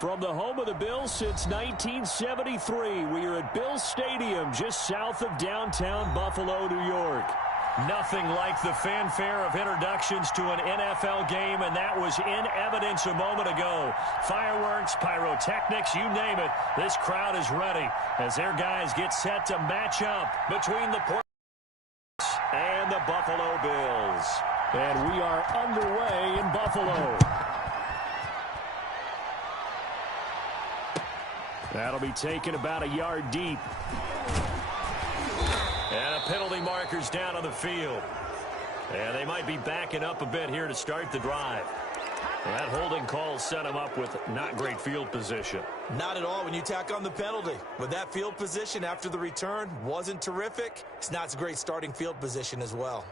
From the home of the Bills since 1973, we are at Bills Stadium just south of downtown Buffalo, New York. Nothing like the fanfare of introductions to an NFL game, and that was in evidence a moment ago. Fireworks, pyrotechnics, you name it. This crowd is ready as their guys get set to match up between the Ports and the Buffalo Bills. And we are underway in Buffalo. That'll be taken about a yard deep. And a penalty marker's down on the field. And they might be backing up a bit here to start the drive. That holding call set him up with not great field position. Not at all when you tack on the penalty. But that field position after the return wasn't terrific. It's not a great starting field position as well.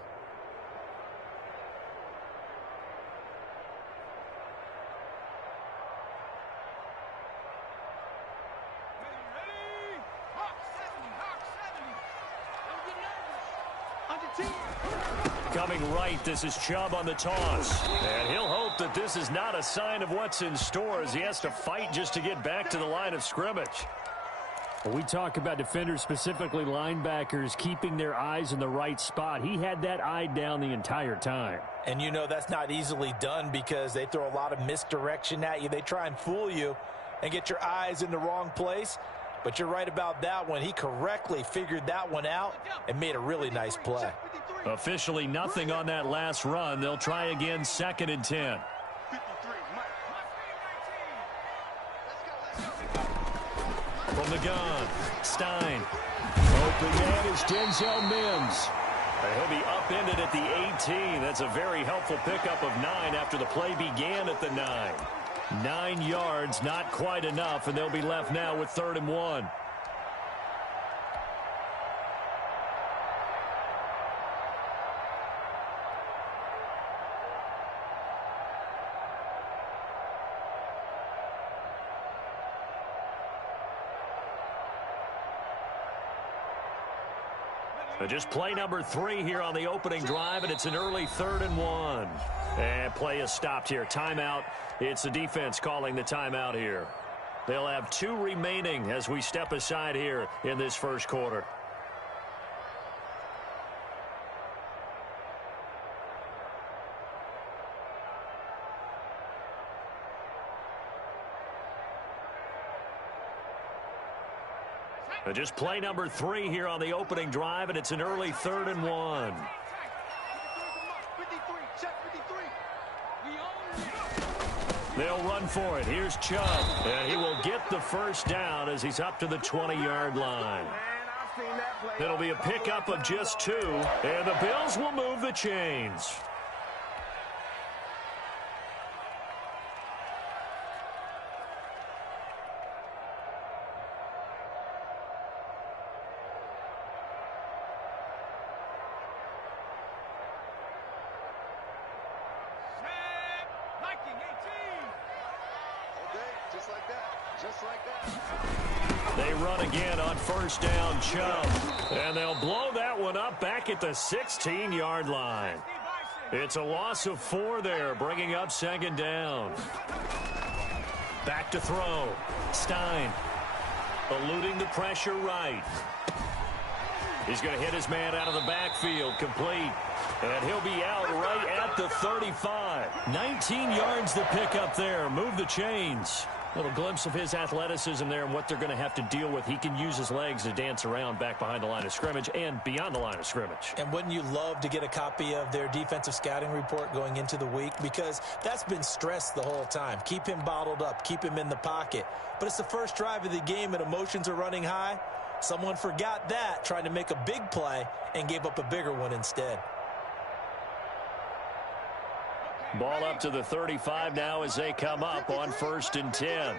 Coming right, this is Chubb on the toss. And he'll hope that this is not a sign of what's in store as he has to fight just to get back to the line of scrimmage. When we talk about defenders, specifically linebackers, keeping their eyes in the right spot, he had that eye down the entire time. And you know that's not easily done because they throw a lot of misdirection at you. They try and fool you and get your eyes in the wrong place. But you're right about that one. He correctly figured that one out and made a really nice play. Officially nothing on that last run. They'll try again, 2nd and 10. From the gun, Stein. Open man is Denzel Mims. He'll be upended at the 18. That's a very helpful pickup of 9 after the play began at the 9. 9 yards, not quite enough, and they'll be left now with 3rd and 1. Just play number 3 here on the opening drive, and it's an early 3rd and 1. And play is stopped here. Timeout. It's the defense calling the timeout here. They'll have 2 remaining as we step aside here in this first quarter. Just play number 3 here on the opening drive, and it's an early 3rd and 1. They'll run for it. Here's Chubb, and he will get the first down as he's up to the 20-yard line. It'll be a pickup of just 2, and the Bills will move the chains. They run again on first down, Chubb. And they'll blow that one up back at the 16-yard line. It's a loss of 4 there, bringing up 2nd down. Back to throw. Stein eluding the pressure right. He's going to hit his man out of the backfield, complete. And he'll be out right at the 35. 19 yards to pick up there. Move the chains. Little glimpse of his athleticism there and what they're going to have to deal with. He can use his legs to dance around back behind the line of scrimmage and beyond the line of scrimmage. And wouldn't you love to get a copy of their defensive scouting report going into the week? Because that's been stressed the whole time. Keep him bottled up. Keep him in the pocket. But it's the first drive of the game and emotions are running high. Someone forgot that, trying to make a big play, and gave up a bigger one instead. Ball up to the 35 now as they come up on 1st and 10.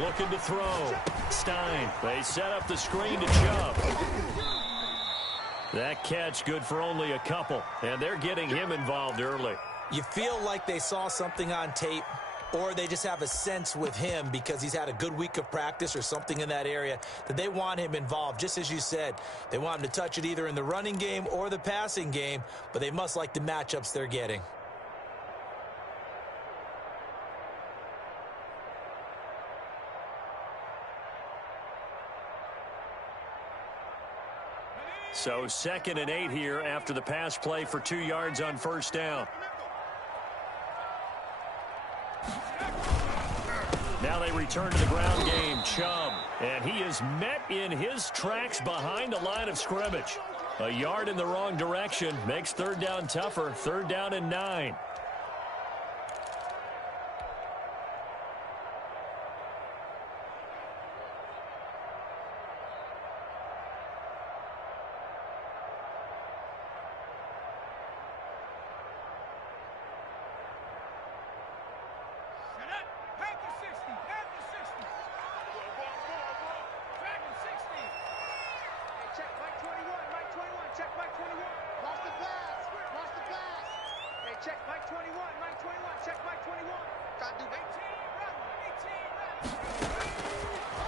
Looking to throw. Stein. They set up the screen to Chubb. That catch good for only a couple, and they're getting him involved early. You feel like they saw something on tape, or they just have a sense with him because he's had a good week of practice or something in that area that they want him involved. Just as you said, they want him to touch it either in the running game or the passing game, but they must like the matchups they're getting. So 2nd and 8 here after the pass play for 2 yards on first down. Now they return to the ground game. Chubb. And he is met in his tracks behind the line of scrimmage. A yard in the wrong direction makes 3rd down tougher. 3rd down and 9.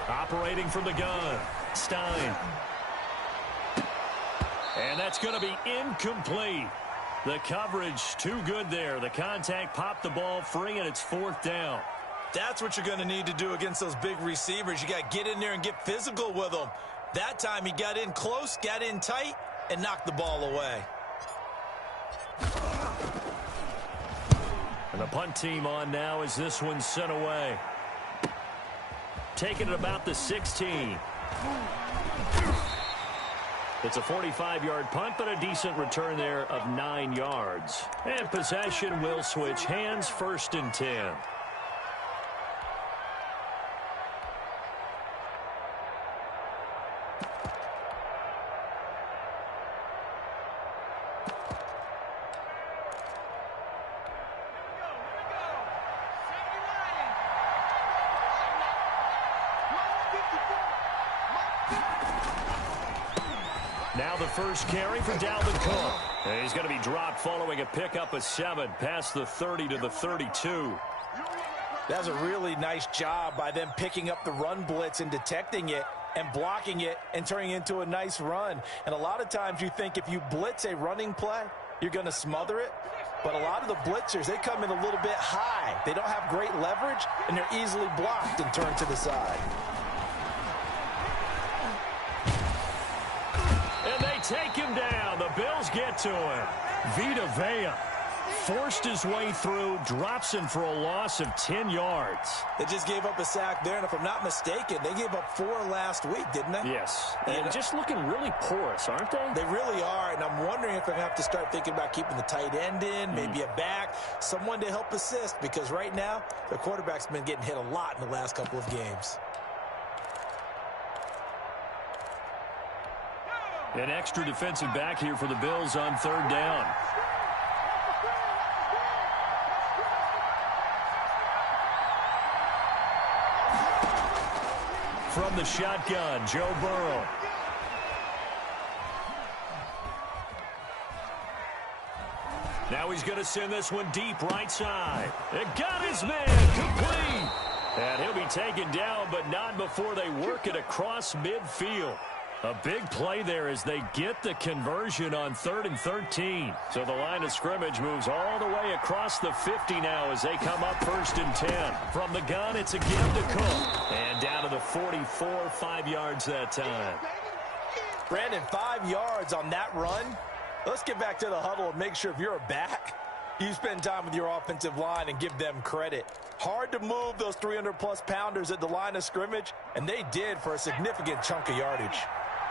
Operating from the gun, Stein. And that's going to be incomplete. The coverage too good there. The contact popped the ball free, and it's 4th down. That's what you're going to need to do against those big receivers. You got to get in there and get physical with them. That time he got in close, got in tight, and knocked the ball away. And the punt team on now as this one's sent away. Taking it about the 16. It's a 45-yard punt, but a decent return there of 9 yards. And possession will switch hands, 1st and 10. Now the first carry for Dalvin Cook. And he's going to be dropped following a pickup of 7 past the 30 to the 32. That's a really nice job by them picking up the run blitz and detecting it and blocking it and turning it into a nice run. And a lot of times you think if you blitz a running play, you're going to smother it. But a lot of the blitzers, they come in a little bit high. They don't have great leverage, and they're easily blocked and turned to the side. Take him down. The Bills get to him. Vita Vea forced his way through, drops him for a loss of 10 yards. They just gave up a sack there, and if I'm not mistaken, they gave up 4 last week, didn't they? Yes, and just looking really porous, aren't they? They really are, and I'm wondering if I have to start thinking about keeping the tight end in, maybe a back, someone to help assist, because right now, the quarterback's been getting hit a lot in the last couple of games. An extra defensive back here for the Bills on 3rd down. From the shotgun, Joe Burrow. Now he's going to send this one deep right side. It got his man complete. And he'll be taken down, but not before they work it across midfield. A big play there as they get the conversion on 3rd and 13. So the line of scrimmage moves all the way across the 50 now as they come up 1st and 10. From the gun, it's a give to Cook. And down to the 44, 5 yards that time. Brandon, 5 yards on that run. Let's get back to the huddle and make sure if you're a back, you spend time with your offensive line and give them credit. Hard to move those 300-plus pounders at the line of scrimmage, and they did for a significant chunk of yardage.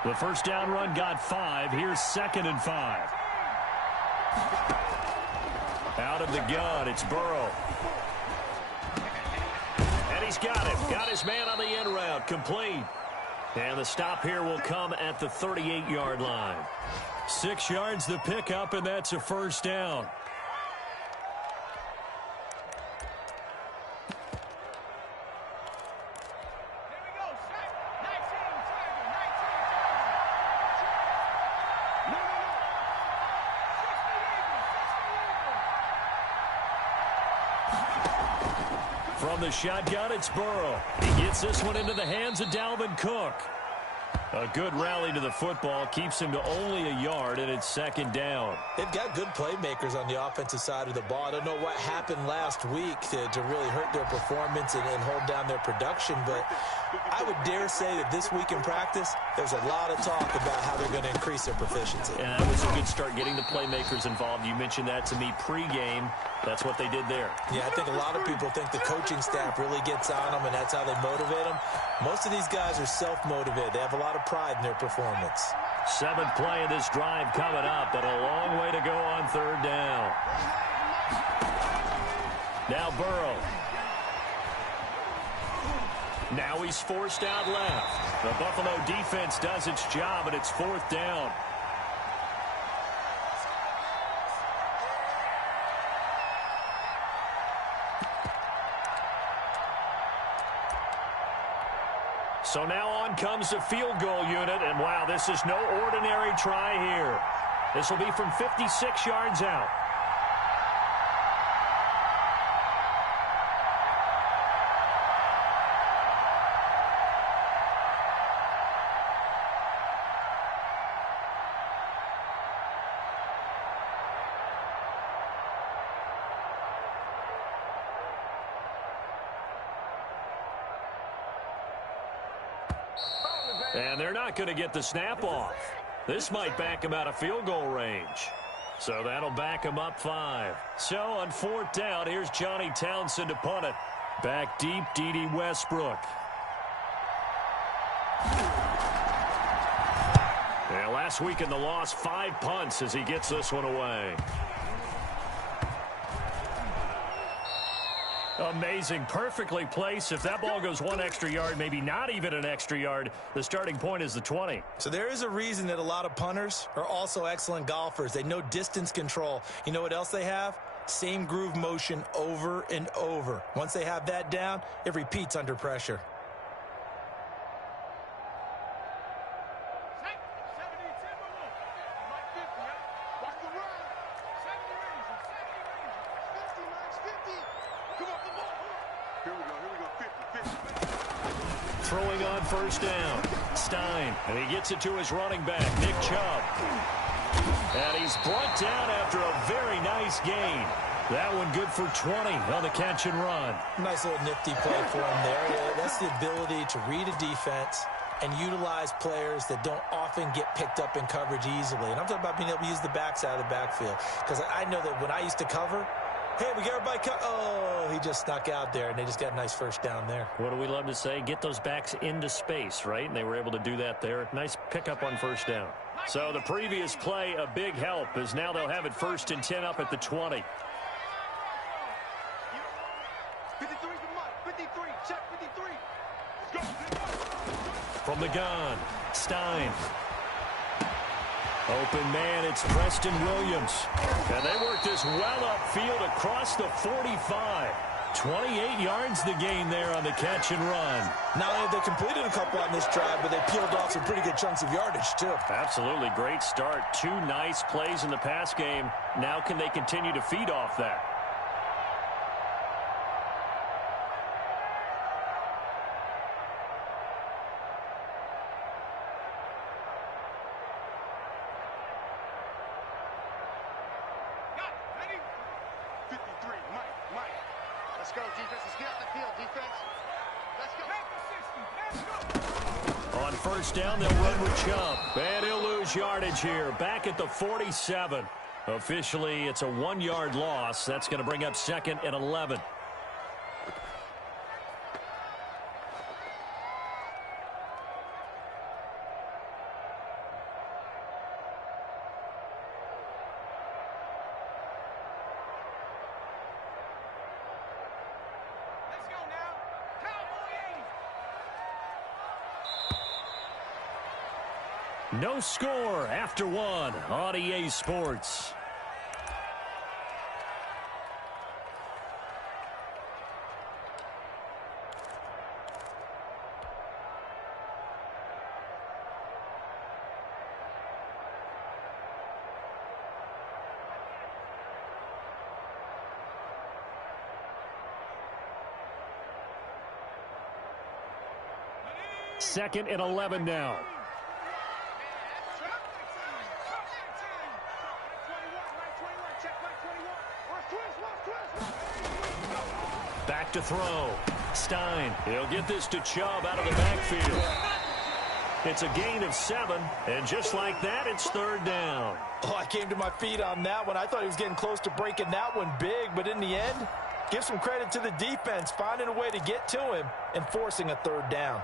The first down run got 5. Here's 2nd and 5. Out of the gun, it's Burrow. And he's got it. Got his man on the end route. Complete. And the stop here will come at the 38-yard line. 6 yards the pickup, and that's a first down. From the shotgun, it's Burrow. He gets this one into the hands of Dalvin Cook. A good rally to the football keeps him to only a yard, and it's second down. They've got good playmakers on the offensive side of the ball. I don't know what happened last week to really hurt their performance and hold down their production, but I would dare say that this week in practice, there's a lot of talk about how they're going to increase their proficiency. And that was a good start getting the playmakers involved. You mentioned that to me pregame. That's what they did there. Yeah, I think a lot of people think the coaching staff really gets on them, and that's how they motivate them. Most of these guys are self-motivated. They have a lot of pride in their performance. Seventh play of this drive coming up, but a long way to go on third down. Now Burrow. Now he's forced out left. The Buffalo defense does its job, and it's fourth down. So now on comes the field goal unit, and wow, this is no ordinary try here. This will be from 56 yards out. And they're not going to get the snap off. This might back him out of field goal range. So that'll back him up 5. So on fourth down, here's Johnny Townsend to punt it. Back deep, D.D. Westbrook. Yeah, last week in the loss, 5 punts as he gets this one away. Amazing. Perfectly placed. If that ball goes 1 extra yard, maybe not even an extra yard, the starting point is the 20. So there is a reason that a lot of punters are also excellent golfers. They know distance control. You know what else they have? Same groove motion over and over. Once they have that down, it repeats under pressure. Throwing on first down. Stein, and he gets it to his running back, Nick Chubb. And he's brought down after a very nice gain. That one good for 20 on the catch and run. Nice little nifty play for him there. That's the ability to read a defense and utilize players that don't often get picked up in coverage easily. And I'm talking about being able to use the backside of the backfield. Because I know that when I used to cover, hey, we got everybody oh, he just snuck out there, and they just got a nice first down there. What do we love to say? Get those backs into space, right? And they were able to do that there. Nice pickup on first down. So the previous play, a big help, as now they'll have it 1st and 10 up at the 20. 53, 53, check 53. Let's go. From the gun, Stein. Open man, it's Preston Williams. And they work this well upfield across the 45. 28 yards the gain there on the catch and run. Not only have they completed a couple on this drive, but they peeled off some pretty good chunks of yardage, too. Absolutely. Great start. 2 nice plays in the pass game. Now can they continue to feed off that? On first down, they'll run with Chubb. And he'll lose yardage here. Back at the 47. Officially, it's a 1-yard loss. That's going to bring up 2nd and 11. No score after 1 on EA Sports. Second and 11 now. to throw. Stein, he'll get this to Chubb out of the backfield. It's a gain of 7, and just like that, it's 3rd down. Oh, I came to my feet on that one. I thought he was getting close to breaking that one big, but in the end, give some credit to the defense, finding a way to get to him and forcing a 3rd down.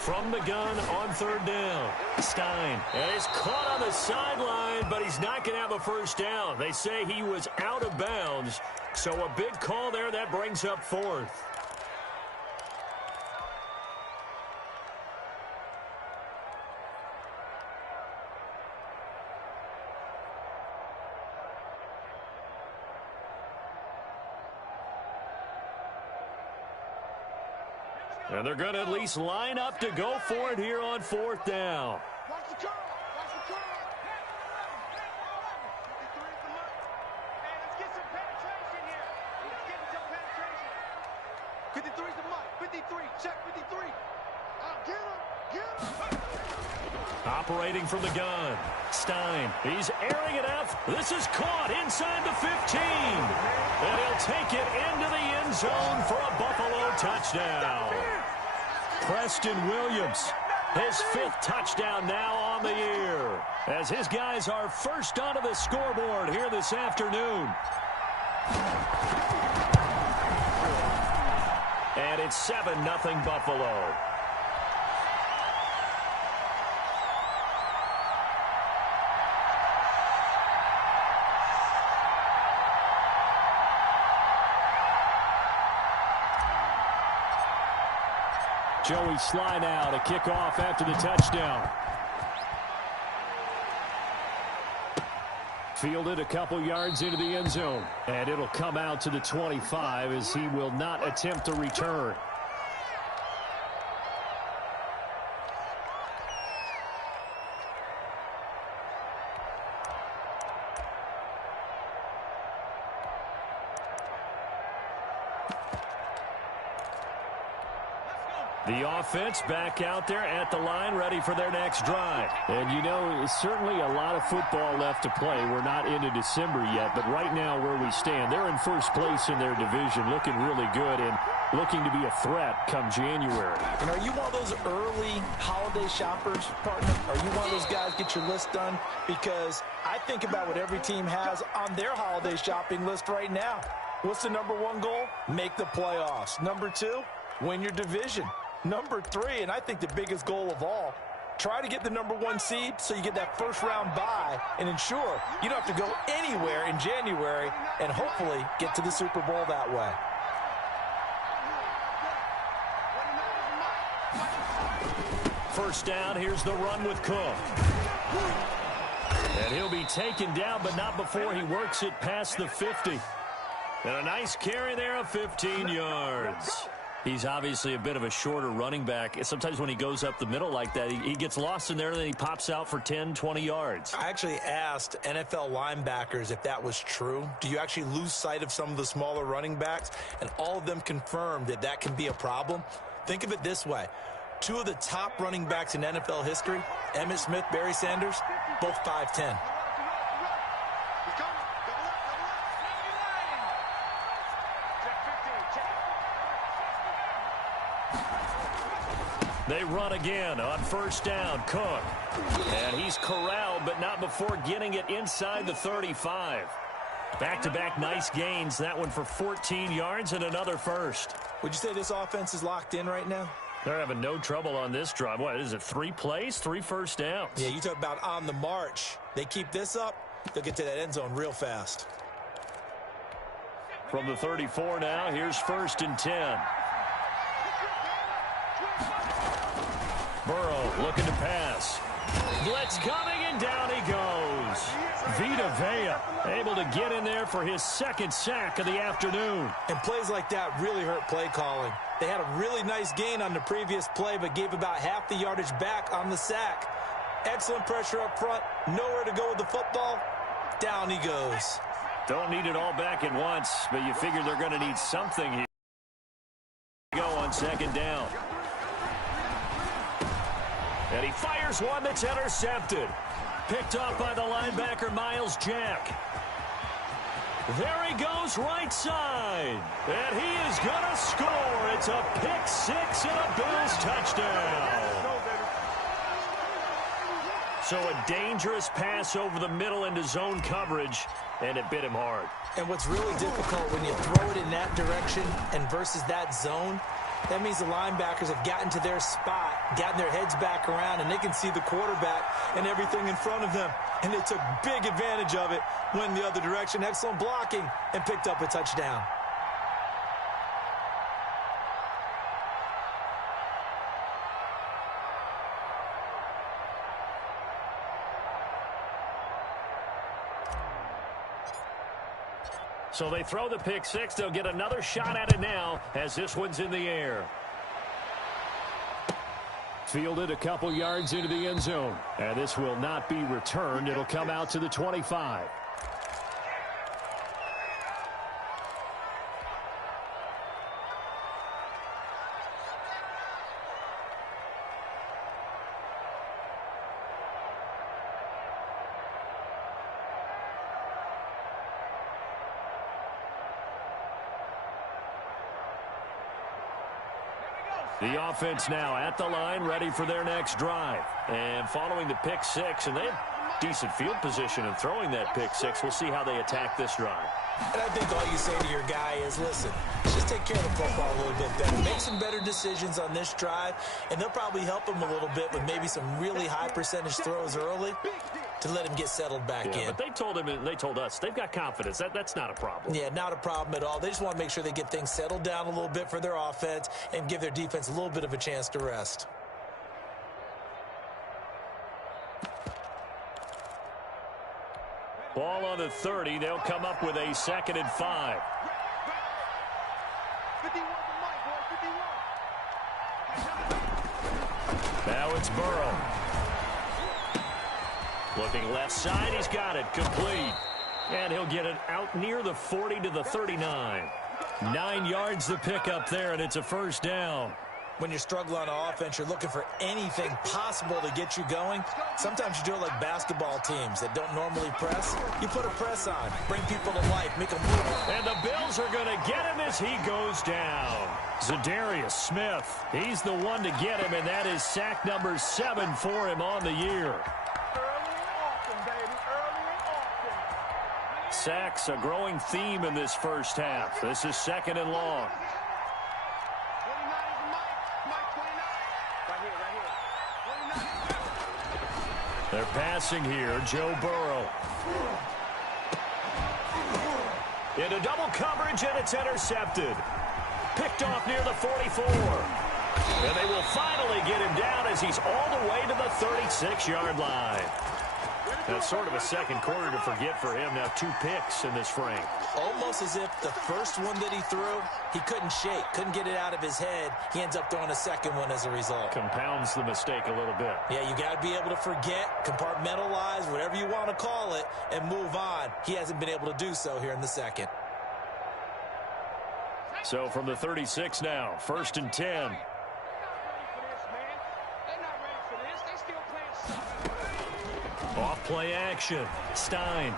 From the gun on 3rd down. Stein, and he's caught on the sideline, but he's not going to have a first down. They say he was out of bounds, so a big call there that brings up 4th. And they're going to at least line up to go for it here on 4th down. Watch the curve. Watch the curve. 53 is the mark. Hey, let's get some penetration here. Let's get some penetration. 53 is the mark. 53. Check 53. Get him. Get him. Operating from the gun. Stein, he's airing it out. This is caught inside the 15. And he'll take it into the end zone for a Buffalo touchdown. Preston Williams, his 5th touchdown now on the year, as his guys are first onto the scoreboard here this afternoon. And it's 7-0 Buffalo. Joey Sly now to kick off after the touchdown. Fielded a couple yards into the end zone. And it'll come out to the 25 as he will not attempt to return. The offense back out there at the line, ready for their next drive. And, you know, certainly a lot of football left to play. We're not into December yet, but right now where we stand, they're in first place in their division, looking really good and looking to be a threat come January. And are you one of those early holiday shoppers, partner? Are you one of those guys get your list done? Because I think about what every team has on their holiday shopping list right now. What's the #1 goal? Make the playoffs. #2, win your division. #3, and I think the biggest goal of all, try to get the #1 seed so you get that first-round bye and ensure you don't have to go anywhere in January and hopefully get to the Super Bowl that way. First down, here's the run with Cook. And he'll be taken down, but not before he works it past the 50. And a nice carry there of 15 yards. He's obviously a bit of a shorter running back. Sometimes when he goes up the middle like that, he gets lost in there, and then he pops out for 10, 20 yards. I actually asked NFL linebackers if that was true. Do you actually lose sight of some of the smaller running backs? And all of them confirmed that that can be a problem. Think of it this way. 2 of the top running backs in NFL history, Emmitt Smith, Barry Sanders, both 5'10". They run again on first down. Cook. And he's corralled, but not before getting it inside the 35. Back-to-back nice gains. That one for 14 yards and another first. Would you say this offense is locked in right now? They're having no trouble on this drive. What is it, 3 plays, 3 first downs? Yeah, you talk about on the march. They keep this up, they'll get to that end zone real fast. From the 34 now, here's 1st and 10. Burrow looking to pass. Blitz coming, and down he goes. Vita Vea able to get in there for his 2nd sack of the afternoon. And plays like that really hurt play calling. They had a really nice gain on the previous play, but gave about half the yardage back on the sack. Excellent pressure up front. Nowhere to go with the football. Down he goes. Don't need it all back at once, but you figure they're going to need something here. Go on second down. And he fires one that's intercepted. Picked off by the linebacker, Miles Jack. There he goes right side. And he is going to score. It's a pick six and a Bills touchdown. So a dangerous pass over the middle into zone coverage, and it bit him hard. And what's really difficult when you throw it in that direction and versus that zone, that means the linebackers have gotten to their spot, gotten their heads back around, and they can see the quarterback and everything in front of them. And they took big advantage of it, went the other direction, excellent blocking, and picked up a touchdown. So they throw the pick six. They'll get another shot at it now as this one's in the air. Fielded a couple yards into the end zone. And this will not be returned. It'll come out to the 25. The offense now at the line, ready for their next drive. And following the pick six, and they have decent field position in throwing that pick six. We'll see how they attack this drive. And I think all you say to your guy is, listen, just take care of the football a little bit better. Make some better decisions on this drive, and they'll probably help him a little bit with maybe some really high percentage throws early to let him get settled back in. But they told him, and they told us, they've got confidence. That's not a problem. Yeah, not a problem at all. They just want to make sure they get things settled down a little bit for their offense and give their defense a little bit of a chance to rest. Ball on the 30. They'll come up with a 2nd and 5. 51 for Mike, boy, 51. Now it's Burrow. Looking left side, he's got it, complete. And he'll get it out near the 40 to the 39. 9 yards to pick up there, and it's a first down. When you're struggling on offense, you're looking for anything possible to get you going. Sometimes you do it like basketball teams that don't normally press. You put a press on, bring people to life, make them move. And the Bills are going to get him as he goes down. Zadarius Smith, he's the one to get him, and that is sack number 7 for him on the year. Sacks, a growing theme in this first half. This is 2nd and long. 29 is Mike 29. Right here. 29. They're passing here. Joe Burrow. Into double coverage, and it's intercepted. Picked off near the 44. And they will finally get him down as he's all the way to the 36-yard line. That's sort of a second quarter to forget for him. Now 2 picks in this frame. Almost as if the first one that he threw, he couldn't shake, couldn't get it out of his head. He ends up throwing a second one as a result. Compounds the mistake a little bit. Yeah, you got to be able to forget, compartmentalize, whatever you want to call it, and move on. He hasn't been able to do so here in the second. So from the 36 now, 1st and 10. Off play action. Stein.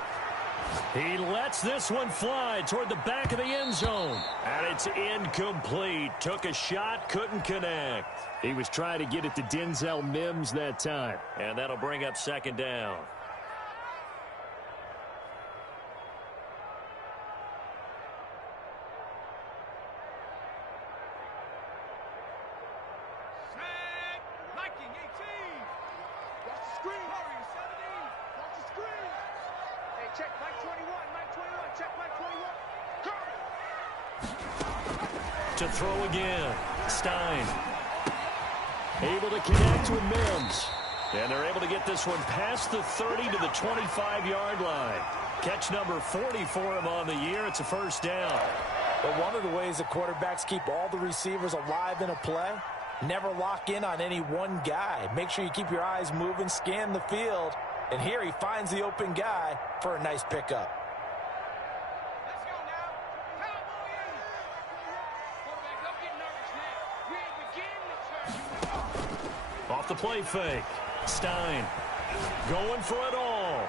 He lets this one fly toward the back of the end zone. And it's incomplete. Took a shot, couldn't connect. He was trying to get it to Denzel Mims that time. And that'll bring up 2nd down. To throw again. Stein. Able to connect with Mims. And they're able to get this one past the 30 to the 25-yard line. Catch number 40 for him on the year. It's a first down. But one of the ways that quarterbacks keep all the receivers alive in a play Never lock in on any one guy. Make sure you keep your eyes moving, scan the field. And here he finds the open guy for a nice pickup. Let's go now. Cowboys! Quarterback, don't get nervous now. We ain't beginning to turn. Off the play fake. Stein going for it all.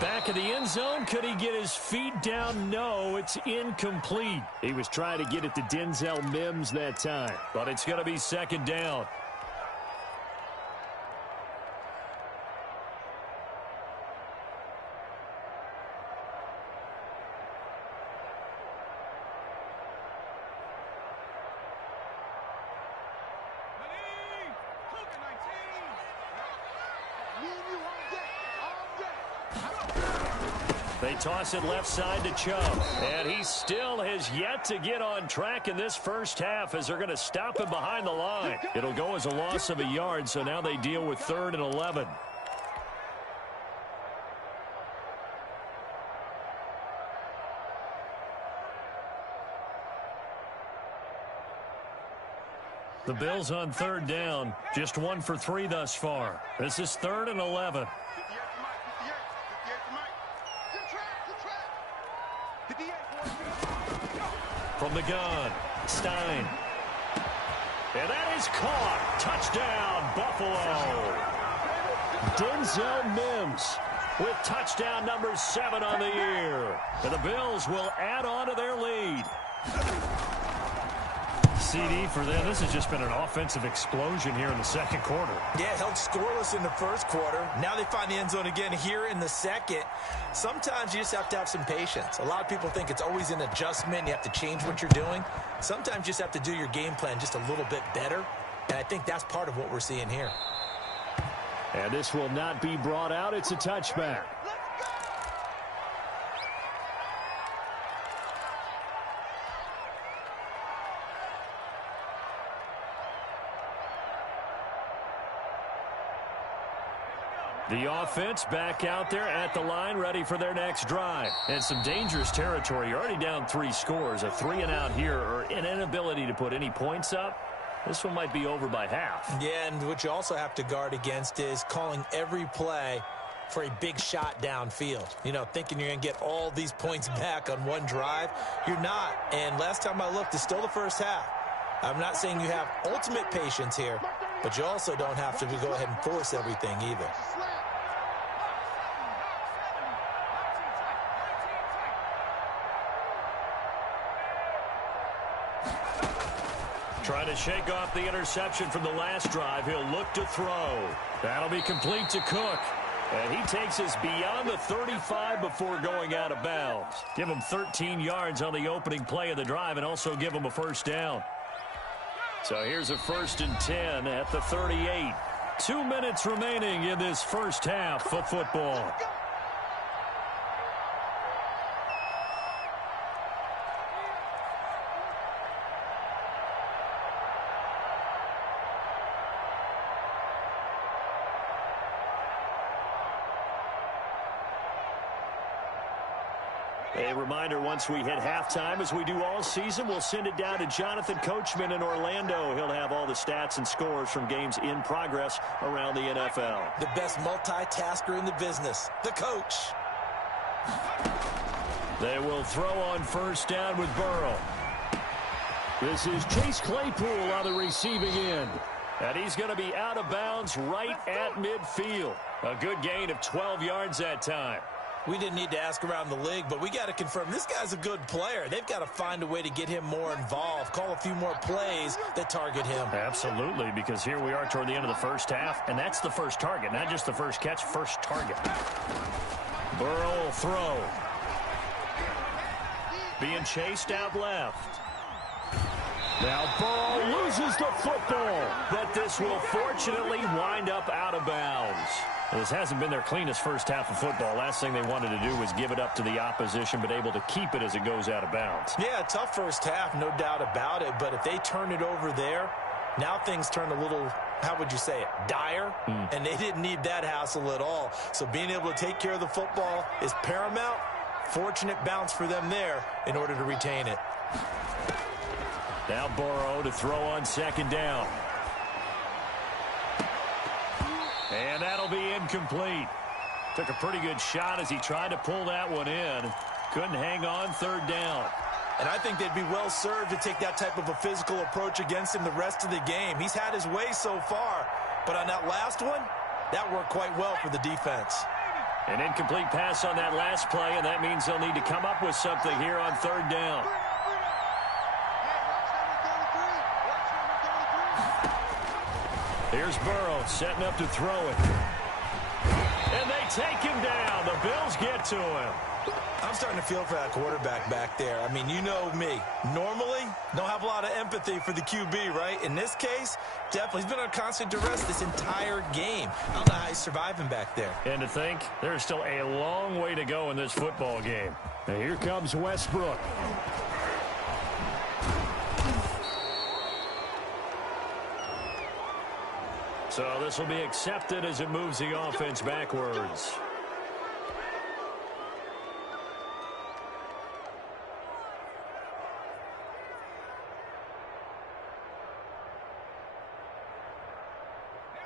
Back of the end zone. Could he get his feet down? No, it's incomplete. He was trying to get it to Denzel Mims that time, but it's going to be second down. They toss it left side to Chubb, and he still has yet to get on track in this first half as they're going to stop him behind the line. It'll go as a loss of a yard, so now they deal with 3rd and 11. The Bills on 3rd down, just 1 for 3 thus far. This is 3rd and 11. From the gun, Stein. And that is caught. Touchdown, Buffalo. Denzel Mims with touchdown number 7 on the year. And the Bills will add on to their lead. CD for them. This has just been an offensive explosion here in the second quarter. Yeah, held scoreless in the first quarter. Now they find the end zone again here in the second. Sometimes you just have to have some patience. A lot of people think it's always an adjustment. You have to change what you're doing. Sometimes you just have to do your game plan just a little bit better. And I think that's part of what we're seeing here. And this will not be brought out. It's a touchback. The offense back out there at the line, ready for their next drive. And some dangerous territory. You're already down 3 scores. A 3-and-out here, or an inability to put any points up. This one might be over by half. Yeah, and what you also have to guard against is calling every play for a big shot downfield. You know, thinking you're going to get all these points back on one drive. You're not. And last time I looked, it's still the first half. I'm not saying you have ultimate patience here, but you also don't have to go ahead and force everything either. Trying to shake off the interception from the last drive. He'll look to throw. That'll be complete to Cook. And he takes us beyond the 35 before going out of bounds. Give him 13 yards on the opening play of the drive and also give him a first down. So here's a 1st and 10 at the 38. 2 minutes remaining in this first half of football. A reminder, once we hit halftime, as we do all season, we'll send it down to Jonathan Coachman in Orlando. He'll have all the stats and scores from games in progress around the NFL. The best multitasker in the business, the coach. They will throw on first down with Burrow. This is Chase Claypool on the receiving end. And he's going to be out of bounds right at midfield. A good gain of 12 yards that time. We didn't need to ask around the league, but we got to confirm this guy's a good player. They've got to find a way to get him more involved, call a few more plays that target him. Absolutely, because here we are toward the end of the first half, and that's the first target, not just the first catch, first target. Burrow will throw. Being chased out left. Now Burrow loses the football, but this will fortunately wind up out of bounds. Well, this hasn't been their cleanest first half of football. Last thing they wanted to do was give it up to the opposition, but able to keep it as it goes out of bounds. Yeah, tough first half, no doubt about it. But if they turn it over there, now things turn a little, how would you say it, dire. And they didn't need that hassle at all. So being able to take care of the football is paramount. Fortunate bounce for them there in order to retain it. Now Burrow to throw on second down. And that'll be incomplete. Took a pretty good shot as he tried to pull that one in. Couldn't hang on third down. And I think they'd be well served to take that type of a physical approach against him the rest of the game. He's had his way so far, but on that last one, that worked quite well for the defense. An incomplete pass on that last play, and that means they'll need to come up with something here on third down. Here's Burrow setting up to throw it. And they take him down. The Bills get to him. I'm starting to feel for that quarterback back there. I mean, you know me. Normally, don't have a lot of empathy for the QB, right? In this case, definitely. He's been on constant duress this entire game. I don't know how he's surviving back there. And to think, there's still a long way to go in this football game. And here comes Westbrook. So this will be accepted as it moves the offense backwards.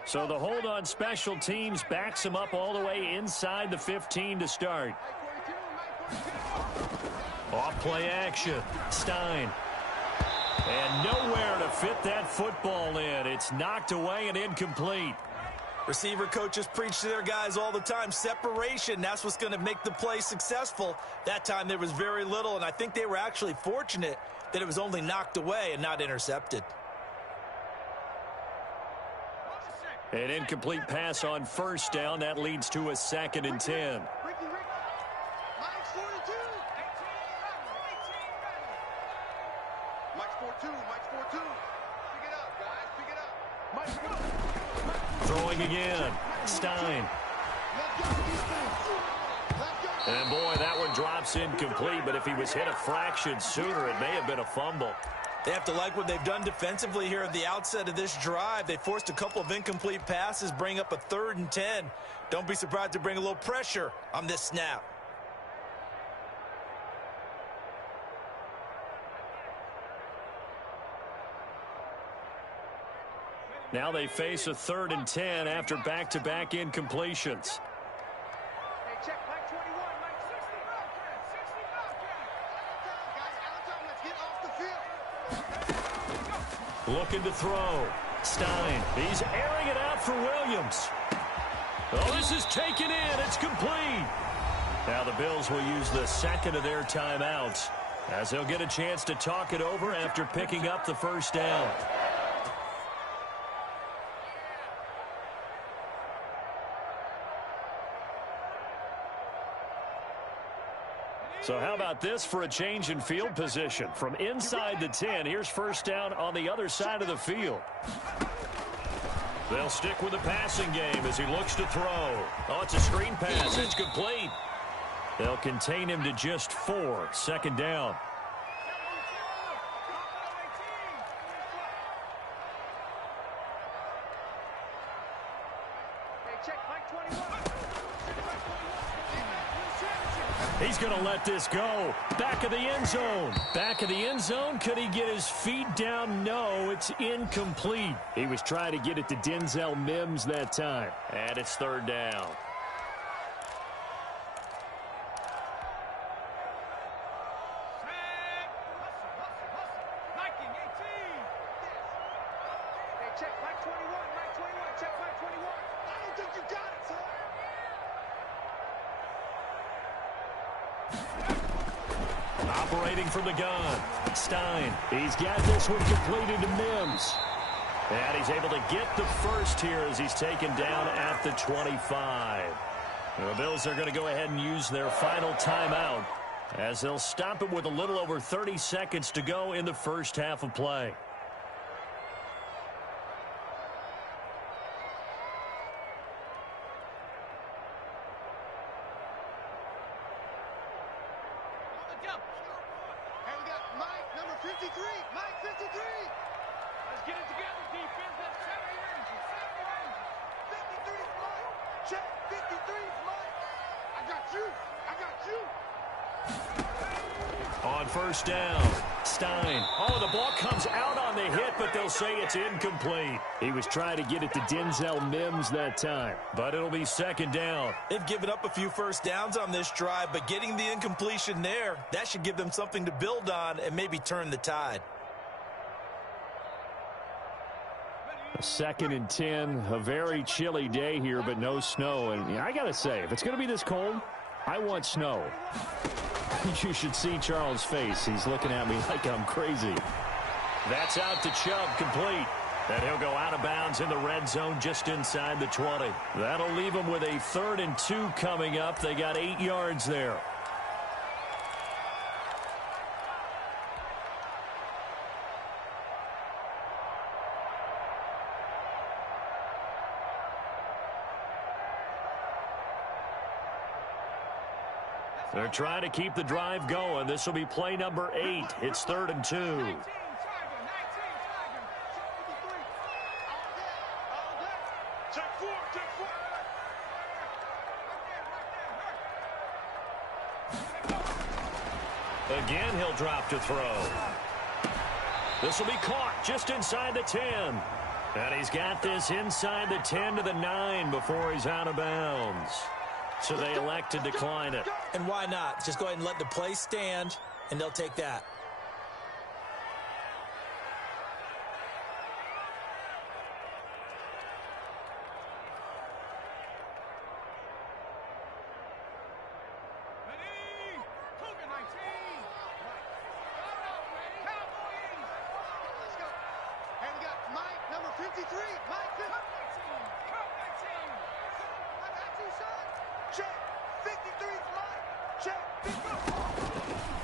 So the hold on special teams backs him up all the way inside the 15 to start. Off play action. Stein. And nowhere to fit that football in. It's knocked away and incomplete. Receiver coaches preach to their guys all the time. Separation, that's what's going to make the play successful. That time there was very little, and I think they were actually fortunate that it was only knocked away and not intercepted. An incomplete pass on first down. That leads to a 2nd and 10. Throwing again. Stein. And boy, that one drops incomplete, but if he was hit a fraction sooner, it may have been a fumble. They have to like what they've done defensively here at the outset of this drive. They forced a couple of incomplete passes, bring up a 3rd and 10. Don't be surprised to bring a little pressure on this snap. Now they face a 3rd and 10 after back-to-back incompletions. Looking to throw. Stein. He's airing it out for Williams. Oh, this is taken in. It's complete. Now the Bills will use the 2nd of their timeouts as they'll get a chance to talk it over after picking up the first down. So how about this for a change in field position? From inside the 10, here's first down on the other side of the field. They'll stick with the passing game as he looks to throw. Oh, it's a screen pass. It's complete. They'll contain him to just 4. 2nd down. He's going to let this go. Back of the end zone. Back of the end zone. Could he get his feet down? No, it's incomplete. He was trying to get it to Denzel Mims that time. And it's 3rd down. Operating from the gun. Stein. He's got this one completed to Mims. And he's able to get the first here as he's taken down at the 25. The Bills are going to go ahead and use their final timeout as they'll stop it with a little over 30 seconds to go in the first half of play. First down. Stein. Oh, the ball comes out on the hit, but they'll say it's incomplete. He was trying to get it to Denzel Mims that time, but it'll be second down. They've given up a few first downs on this drive, but getting the incompletion there, that should give them something to build on and maybe turn the tide. 2nd and 10, a very chilly day here, but no snow. And I got to say, if it's going to be this cold, I want snow. You should see Charles' face. He's looking at me like I'm crazy. That's out to Chubb, complete. And he'll go out of bounds in the red zone just inside the 20. That'll leave him with a 3rd and 2 coming up. They got 8 yards there. They're trying to keep the drive going. This will be play number 8. It's 3rd and 2. Again, he'll drop to throw. This will be caught just inside the 10. And he's got this inside the 10 to the 9 before he's out of bounds. So they elect to decline it. And why not? Just go ahead and let the play stand, and they'll take that.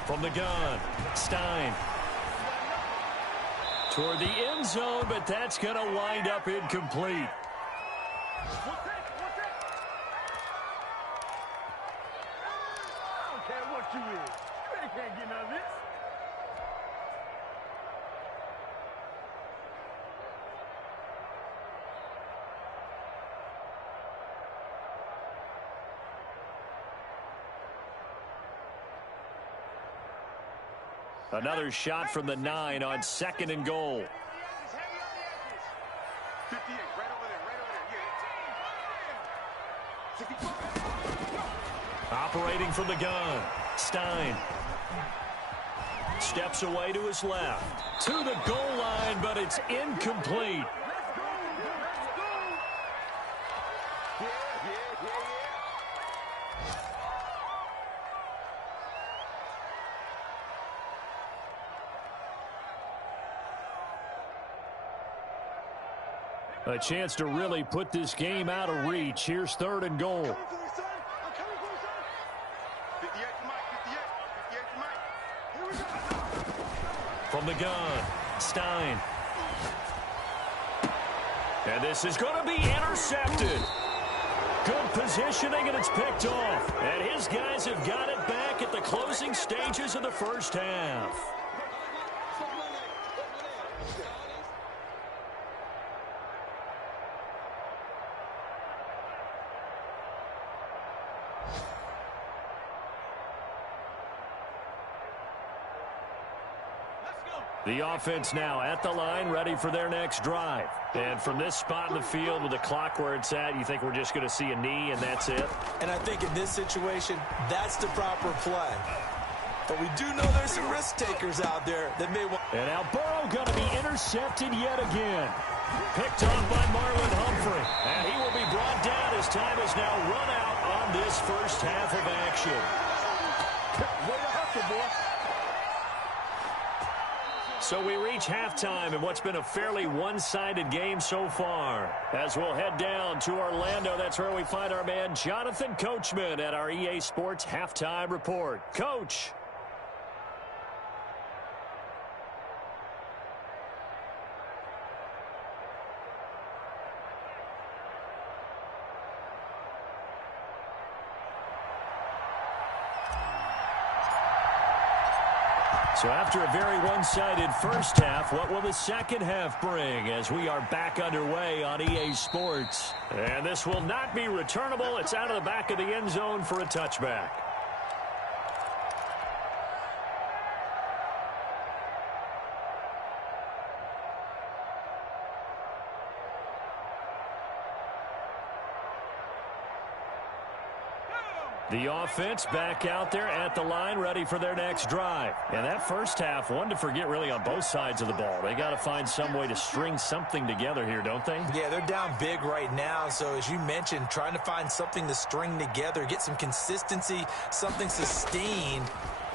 From the gun, Stein. Toward the end zone, but that's going to wind up incomplete. I don't care what you is. You ain't can't get none of this. Another shot from the 9 on 2nd and goal. 58, right over there, yeah. Operating from the gun, Stein. Steps away to his left. To the goal line, but it's incomplete. A chance to really put this game out of reach. Here's 3rd and goal. From the gun, Stein. And this is going to be intercepted. Good positioning, and it's picked off. And his guys have got it back at the closing stages of the first half. The offense now at the line, ready for their next drive. And from this spot in the field with the clock where it's at, you think we're just going to see a knee and that's it? And I think in this situation, that's the proper play. But we do know there's some risk takers out there that may want. And now Burrow going to be intercepted yet again. Picked off by Marlon Humphrey. And he will be brought down as time is now run out on this first half of action. Way to hustle, boy. So we reach halftime in what's been a fairly one-sided game so far. As we'll head down to Orlando, that's where we find our man Jonathan Coachman at our EA Sports Halftime Report. Coach. So after a very one-sided first half, what will the second half bring as we are back underway on EA Sports? And this will not be returnable. It's out of the back of the end zone for a touchback. The offense back out there at the line, ready for their next drive. And that first half, one to forget really on both sides of the ball. They got to find some way to string something together here, don't they? Yeah, they're down big right now. So as you mentioned, trying to find something to string together, get some consistency, something sustained,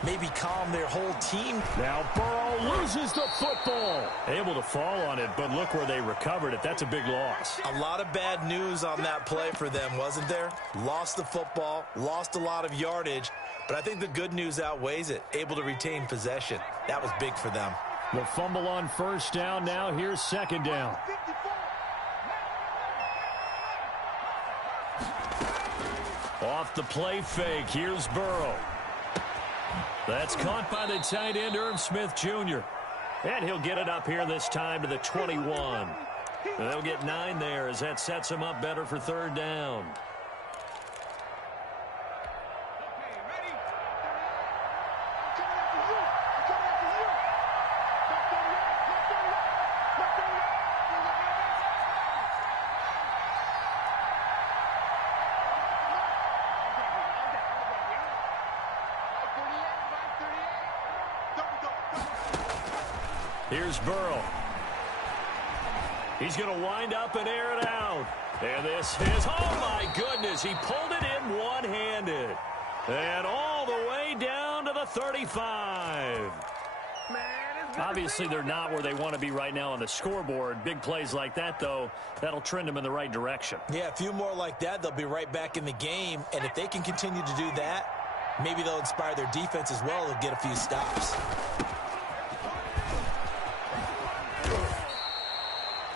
maybe calm their whole team. Now Burrow loses the football. Able to fall on it, but look where they recovered it. That's a big loss. A lot of bad news on that play for them, wasn't there? Lost the football, lost a lot of yardage, but I think the good news outweighs it. Able to retain possession. That was big for them. The fumble on first down. Now here's second down. Off the play fake. Here's Burrow. That's caught by the tight end, Irv Smith Jr. And he'll get it up here this time to the 21. They'll get 9 there as that sets him up better for third down. Here's Burrow. He's going to wind up and air it out. And this is, oh my goodness, he pulled it in one-handed. And all the way down to the 35. Obviously, they're not where they want to be right now on the scoreboard. Big plays like that, though, that'll trend them in the right direction. Yeah, a few more like that, they'll be right back in the game. And if they can continue to do that, maybe they'll inspire their defense as well and get a few stops.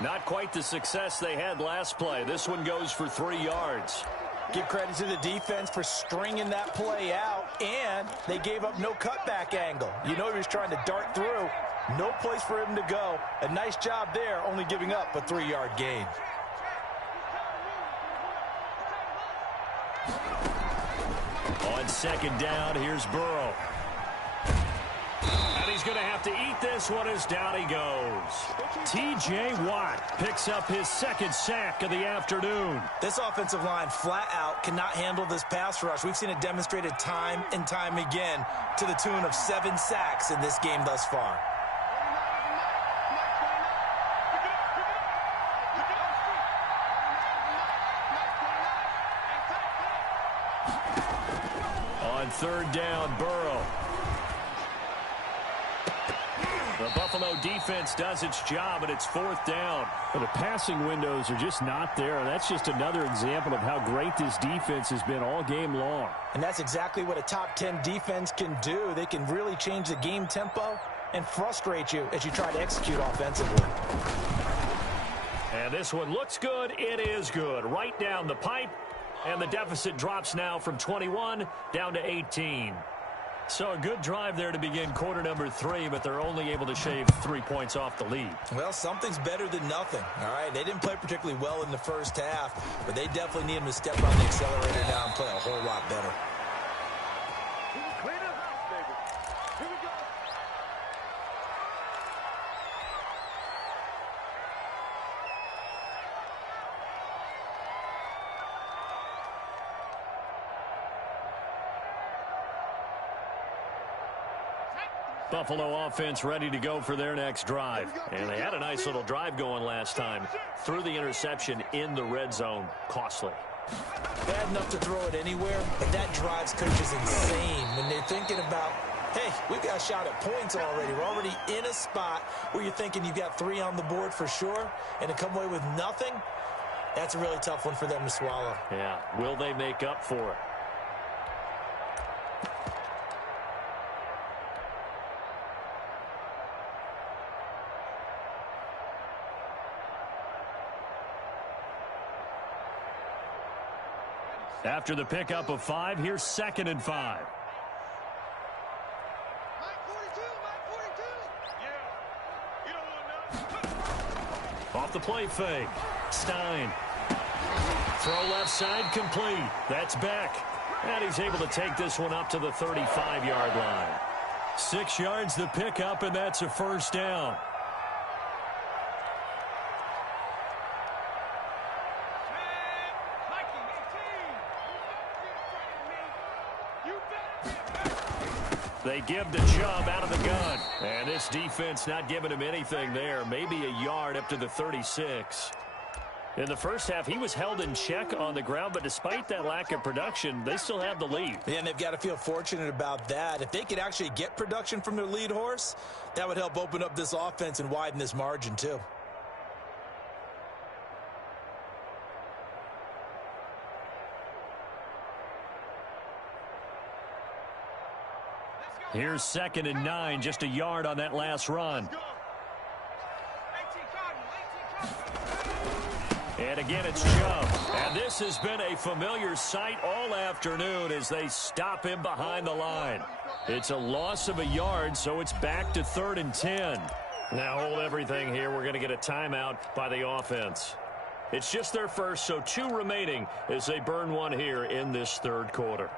Not quite the success they had last play. This one goes for 3 yards. Give credit to the defense for stringing that play out, and they gave up no cutback angle. You know he was trying to dart through. No place for him to go. A nice job there, only giving up a 3-yard gain. On second down, here's Burrow. And he's going to have to eat this one as down he goes. T.J. Watt picks up his second sack of the afternoon. This offensive line flat out cannot handle this pass rush. We've seen it demonstrated time and time again to the tune of 7 sacks in this game thus far. On third down, Burrow. The Buffalo defense does its job, and it's fourth down. Well, the passing windows are just not there, and that's just another example of how great this defense has been all game long. And that's exactly what a top 10 defense can do. They can really change the game tempo and frustrate you as you try to execute offensively. And this one looks good. It is good. Right down the pipe, and the deficit drops now from 21 down to 18. So a good drive there to begin quarter number 3, but they're only able to shave 3 points off the lead. Well, something's better than nothing, all right? They didn't play particularly well in the first half, but they definitely need them to step on the accelerator now and play a whole lot better. Clean it up, baby. Here we go. Buffalo offense ready to go for their next drive. And they had a nice little drive going last time. Threw the interception in the red zone. Costly. Bad enough to throw it anywhere, but that drives coaches insane when they're thinking about, hey, we've got a shot at points already. We're already in a spot where you're thinking you've got 3 on the board for sure, and to come away with nothing, that's a really tough one for them to swallow. Yeah, will they make up for it? After the pickup of 5, here's 2nd and 5. Mike 42, Mike 42. Yeah, you don't want to. Off the play fake. Stein. Throw left side complete. That's Beck. And he's able to take this one up to the 35-yard line. 6 yards the pickup, and that's a first down. They give to Chubb out of the gun. And this defense not giving him anything there. Maybe a yard up to the 36. In the first half, he was held in check on the ground, but despite that lack of production, they still have the lead. Yeah, and they've got to feel fortunate about that. If they could actually get production from their lead horse, that would help open up this offense and widen this margin too. Here's 2nd and 9, just a yard on that last run. And again, it's Chubb. And this has been a familiar sight all afternoon as they stop him behind the line. It's a loss of a yard, so it's back to 3rd and 10. Now hold everything here. We're going to get a timeout by the offense. It's just their first, so 2 remaining as they burn one here in this 3rd quarter.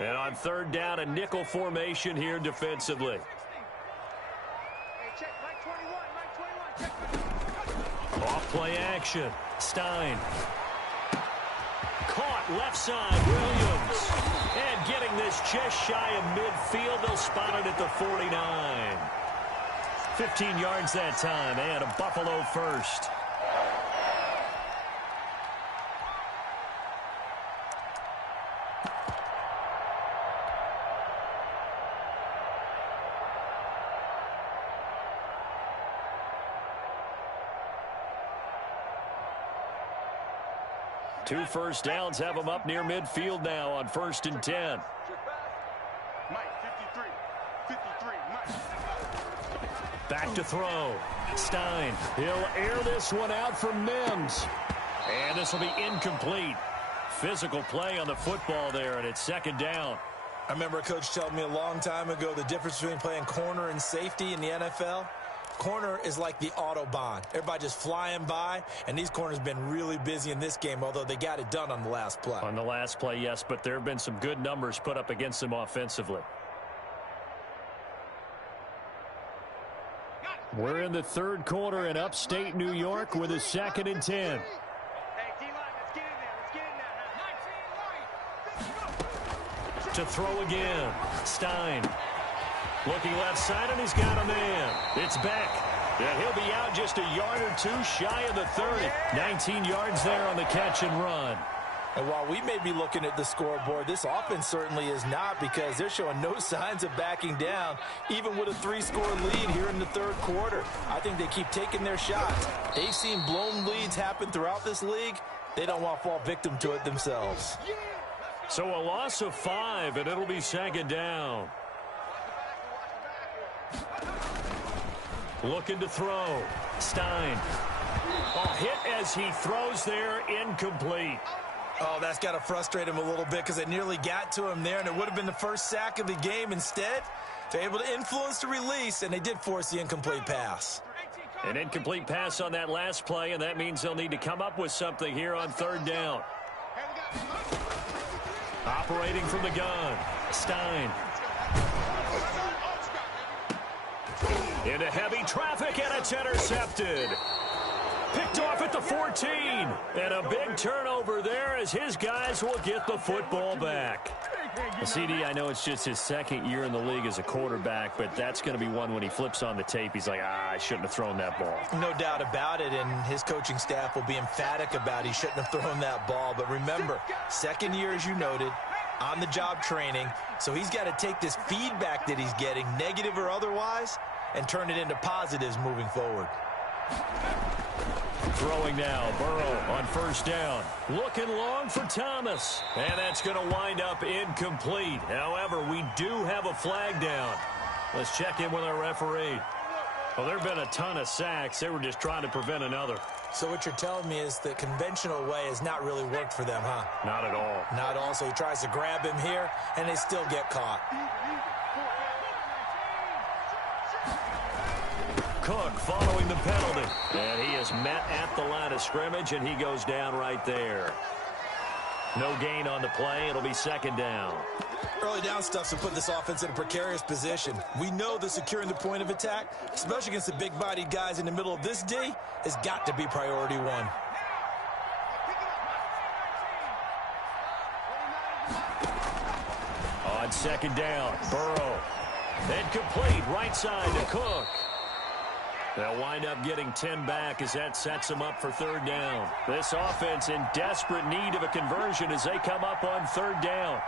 And on 3rd down, a nickel formation here defensively. Off play action. Stein. Caught left side. Williams. And getting this just shy of midfield. They'll spot it at the 49. 15 yards that time. And a Buffalo first. Two first downs have them up near midfield now on 1st and 10. Back to throw. Stein. He'll air this one out for Mims. And this will be incomplete. Physical play on the football there, and it's 2nd down. I remember a coach telling me a long time ago the difference between playing corner and safety in the NFL. Corner is like the Autobahn. Everybody just flying by, and these corners have been really busy in this game, although they got it done on the last play. On the last play, yes, but there have been some good numbers put up against them offensively. We're in the 3rd quarter in upstate New York with a 2nd and 10. To throw again. Stein. Looking left side, and he's got a man. It's Beck. And he'll be out just a yard or 2 shy of the 30. 19 yards there on the catch and run. And while we may be looking at the scoreboard, this offense certainly is not, because they're showing no signs of backing down, even with a 3-score lead here in the 3rd quarter. I think they keep taking their shots. They've seen blown leads happen throughout this league. They don't want to fall victim to it themselves. So a loss of 5, and it'll be 2nd down. Looking to throw. Stein. Oh, hit as he throws there, incomplete. Oh, that's got to frustrate him a little bit, because it nearly got to him there, and it would have been the first sack of the game. Instead, they're able to influence the release, and they did force the incomplete pass. An incomplete pass on that last play, and that means they'll need to come up with something here on 3rd down. Operating from the gun. Stein. Into heavy traffic, and it's intercepted. Picked off at the 14. And a big turnover there as his guys will get the football back. CD, I know it's just his 2nd year in the league as a quarterback, but that's going to be one when he flips on the tape, he's like, I shouldn't have thrown that ball. No doubt about it, and his coaching staff will be emphatic about he shouldn't have thrown that ball. But remember, 2nd year, as you noted, on-the-job training, so he's got to take this feedback that he's getting, negative or otherwise, and turn it into positives moving forward. Throwing now, Burrow on 1st down. Looking long for Thomas. And that's going to wind up incomplete. However, we do have a flag down. Let's check in with our referee. Well, there have been a ton of sacks. They were just trying to prevent another. So what you're telling me is the conventional way has not really worked for them, huh? Not at all. Not at all. So he tries to grab him here, and they still get caught. Cook following the penalty. And he is met at the line of scrimmage, and he goes down right there. No gain on the play. It'll be 2nd down. Early down stuff to put this offense in a precarious position. We know that securing the point of attack, especially against the big-bodied guys in the middle of this D, has got to be priority 1. on second down. Burrow. Incomplete, right side to Cook. They'll wind up getting 10 back as that sets them up for third down. This offense in desperate need of a conversion as they come up on third down.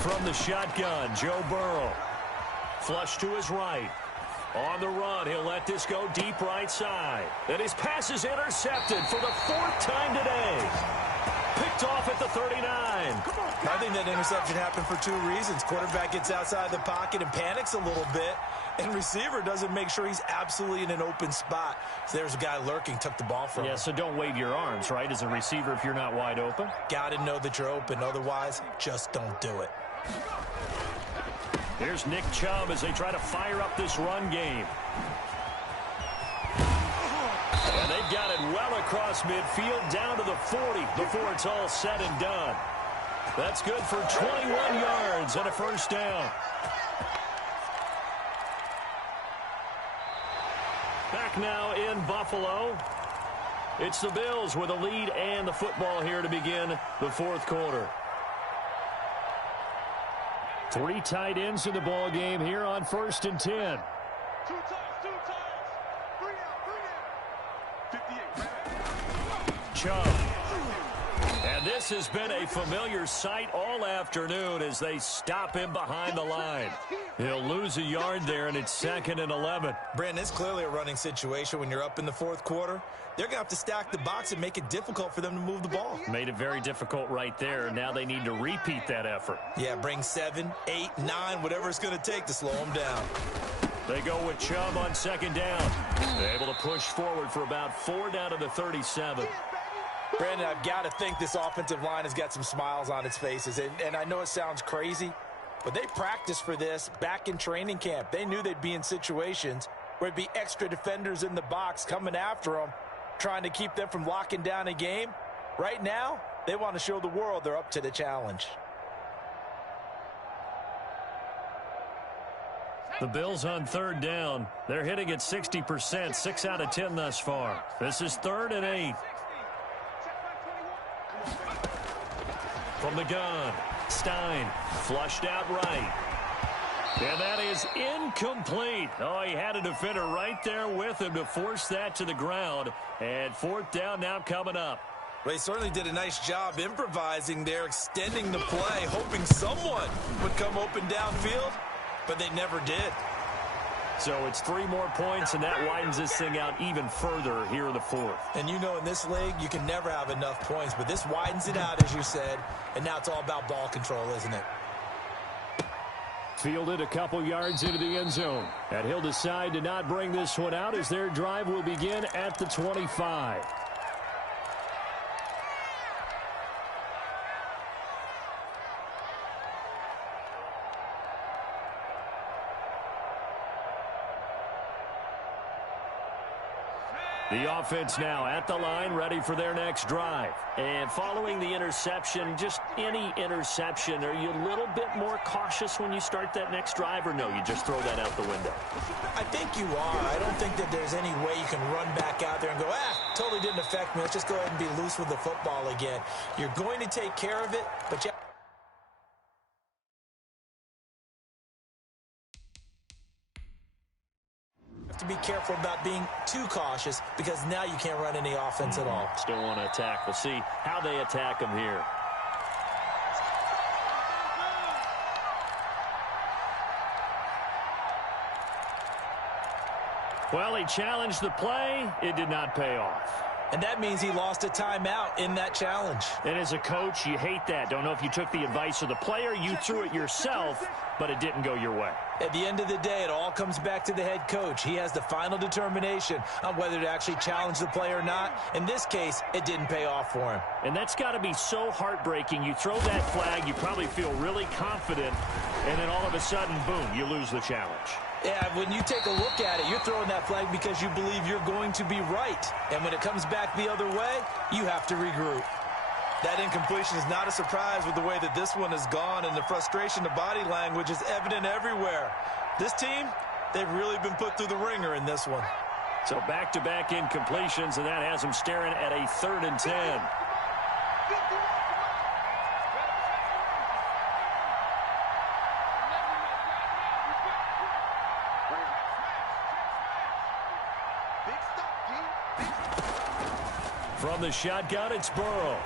From the shotgun, Joe Burrow. Flush to his right. On the run, he'll let this go deep right side. And his pass is intercepted for the fourth time today. Picked off at the 39. I think that interception happened for two reasons. Quarterback gets outside the pocket and panics a little bit, and receiver doesn't make sure he's absolutely in an open spot. So there's a guy lurking, took the ball from him. Yeah, so don't wave your arms, right, as a receiver if you're not wide open. Got to know that you're open. Otherwise, just don't do it. Here's Nick Chubb as they try to fire up this run game. And they've got it well across midfield down to the 40 before it's all said and done. That's good for 21 yards and a first down. Back now in Buffalo. It's the Bills with a lead and the football here to begin the fourth quarter. 3 tight ends in the ball game here on 1st and 10. 2 times. 3 out. 58. Chubb. And this has been a familiar sight all afternoon as they stop him behind the line. He'll lose a yard there, and it's 2nd and 11. Brandon, it's clearly a running situation when you're up in the fourth quarter. They're going to have to stack the box and make it difficult for them to move the ball. Made it very difficult right there. Now they need to repeat that effort. Yeah, bring 7, 8, 9, whatever it's going to take to slow them down. They go with Chubb on 2nd down. They're able to push forward for about 4 down to the 37. Brandon, I've got to think this offensive line has got some smiles on its faces. And I know it sounds crazy, but they practiced for this back in training camp. They knew they'd be in situations where there'd be extra defenders in the box coming after them, trying to keep them from locking down a game. Right now, they want to show the world they're up to the challenge. The Bills on 3rd down. They're hitting at 60%, 6 out of 10 thus far. This is 3rd and 8. From the gun, Stein flushed out right. And that is incomplete. Oh, he had a defender right there with him to force that to the ground. And 4th down now coming up. Well, he certainly did a nice job improvising there, extending the play, hoping someone would come open downfield, but they never did. So it's 3 more points, and that widens this thing out even further here in the 4th. And you know in this league, you can never have enough points, but this widens it out, as you said, and now it's all about ball control, isn't it? Fielded a couple yards into the end zone. And he'll decide to not bring this one out as their drive will begin at the 25. The offense now at the line, ready for their next drive. And following the interception, just any interception, are you a little bit more cautious when you start that next drive, or no, you just throw that out the window? I think you are. I don't think that there's any way you can run back out there and go, totally didn't affect me. Let's just go ahead and be loose with the football again. You're going to take care of it, but you to be careful about being too cautious because now you can't run any offense at all. Still want to attack. We'll see how they attack them here. Well, he challenged the play. It did not pay off. And that means he lost a timeout in that challenge. And as a coach, you hate that. Don't know if you took the advice of the player, you threw it yourself, but it didn't go your way. At the end of the day, it all comes back to the head coach. He has the final determination on whether to actually challenge the play or not. In this case, it didn't pay off for him. And that's got to be so heartbreaking. You throw that flag, you probably feel really confident, and then all of a sudden, boom, you lose the challenge. Yeah, when you take a look at it, you're throwing that flag because you believe you're going to be right. And when it comes back the other way, you have to regroup. That incompletion is not a surprise with the way that this one has gone, and the frustration, the body language is evident everywhere. This team, they've really been put through the ringer in this one. So back-to-back incompletions, and that has him staring at a 3rd and 10. From the shotgun, it's Burrow.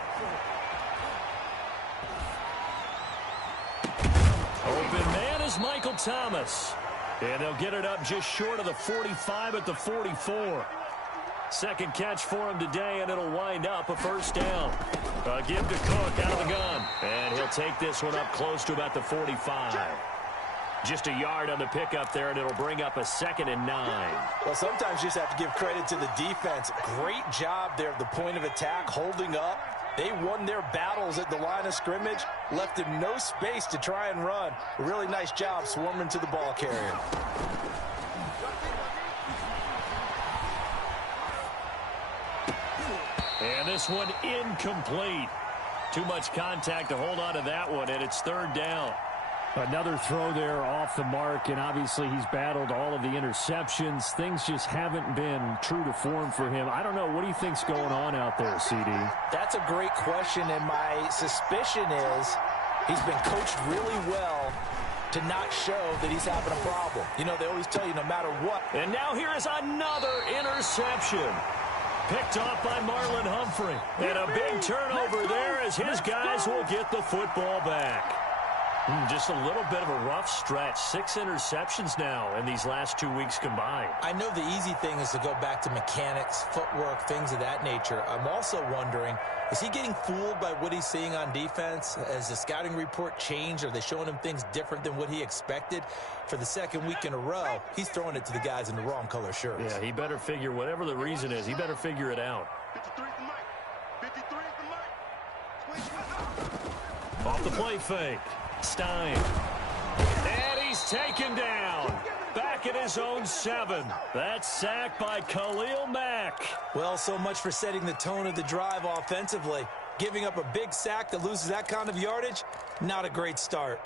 Open man is Michael Thomas. And they'll get it up just short of the 45 at the 44. Second catch for him today, and it'll wind up a 1st down. Give to Cook out of the gun. And he'll take this one up close to about the 45. Just a yard on the pickup there, and it'll bring up a 2nd and 9. Well, sometimes you just have to give credit to the defense. Great job there at the point of attack, holding up. They won their battles at the line of scrimmage, left him no space to try and run. A really nice job swarming to the ball carrier. And this one incomplete. Too much contact to hold on to that one, and it's 3rd down. Another throw there off the mark, and obviously he's battled all of the interceptions. Things just haven't been true to form for him. I don't know. What do you think's going on out there, CD? That's a great question, and my suspicion is he's been coached really well to not show that he's having a problem. You know, they always tell you no matter what. And now here is another interception. Picked off by Marlon Humphrey. And a big turnover there as his guys will get the football back. Just a little bit of a rough stretch. 6 interceptions now in these last 2 weeks combined. I know the easy thing is to go back to mechanics, footwork, things of that nature. I'm also wondering, is he getting fooled by what he's seeing on defense? Has the scouting report changed? Are they showing him things different than what he expected? For the 2nd week in a row, he's throwing it to the guys in the wrong color shirts. Yeah, he better figure, whatever the reason is, he better figure it out. 53 is the mic. 53 is the mic. Off the play fake. Stein. And he's taken down. Back at his own 7. That's sacked by Khalil Mack. Well, so much for setting the tone of the drive offensively. Giving up a big sack that loses that kind of yardage, not a great start.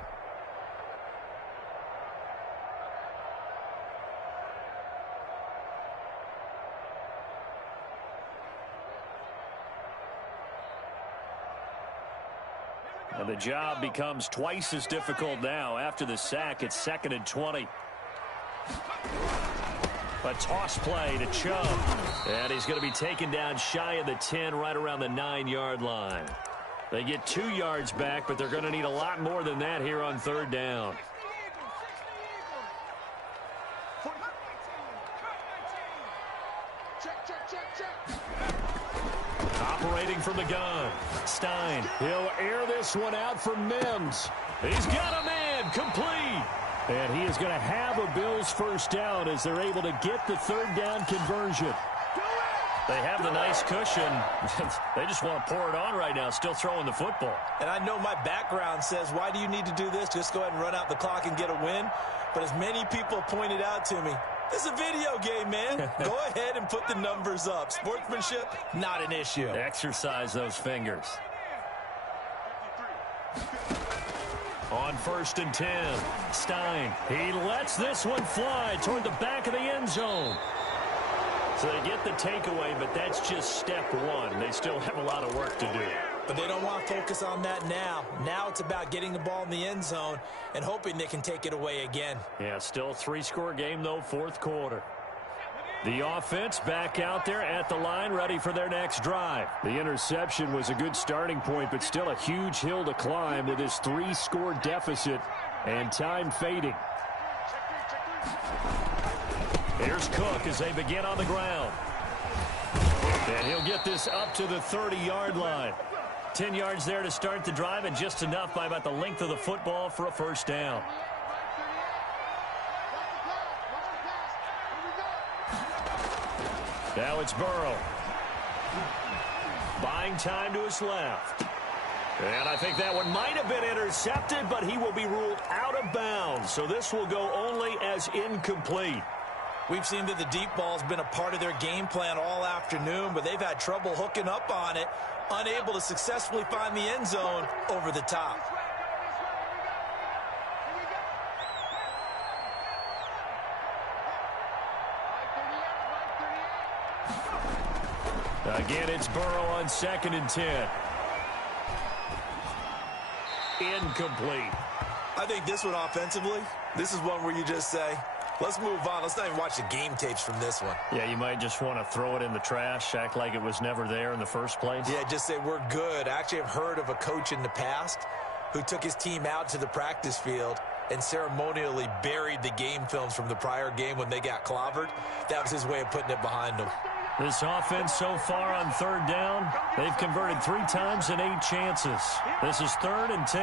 And the job becomes twice as difficult now. After the sack, it's 2nd and 20. A toss play to Chubb. And he's going to be taken down shy of the 10, right around the 9-yard line. They get 2 yards back, but they're going to need a lot more than that here on 3rd down. Operating from the gun. Stein. He'll air this one out for Mims. He's got a man. Complete. And he is going to have a Bills 1st down as they're able to get the 3rd down conversion. They have the nice cushion. They just want to pour it on right now, still throwing the football. And I know my background says, why do you need to do this? Just go ahead and run out the clock and get a win. But as many people pointed out to me, this is a video game, man. Go ahead and put the numbers up. Sportsmanship, not an issue. Exercise those fingers. On 1st and 10, Stein. He lets this one fly toward the back of the end zone. So they get the takeaway, but that's just step 1. They still have a lot of work to do. But they don't want to focus on that now. Now it's about getting the ball in the end zone and hoping they can take it away again. Yeah, still a 3-score game, though, 4th quarter. The offense back out there at the line, ready for their next drive. The interception was a good starting point, but still a huge hill to climb with his 3-score deficit and time fading. Here's Cook as they begin on the ground. And he'll get this up to the 30-yard line. 10 yards there to start the drive, and just enough by about the length of the football for a 1st down. Now it's Burrow. Buying time to his left. And I think that one might have been intercepted, but he will be ruled out of bounds. So this will go only as incomplete. We've seen that the deep ball's been a part of their game plan all afternoon, but they've had trouble hooking up on it, unable to successfully find the end zone over the top. Again, it's Burrow on 2nd and 10. Incomplete. I think this one offensively, this is one where you just say, let's move on. Let's not even watch the game tapes from this one. Yeah, you might just want to throw it in the trash, act like it was never there in the first place. Yeah, just say we're good. I actually have heard of a coach in the past who took his team out to the practice field and ceremonially buried the game films from the prior game when they got clobbered. That was his way of putting it behind them. This offense so far on 3rd down, they've converted 3 times in 8 chances. This is 3rd and 10.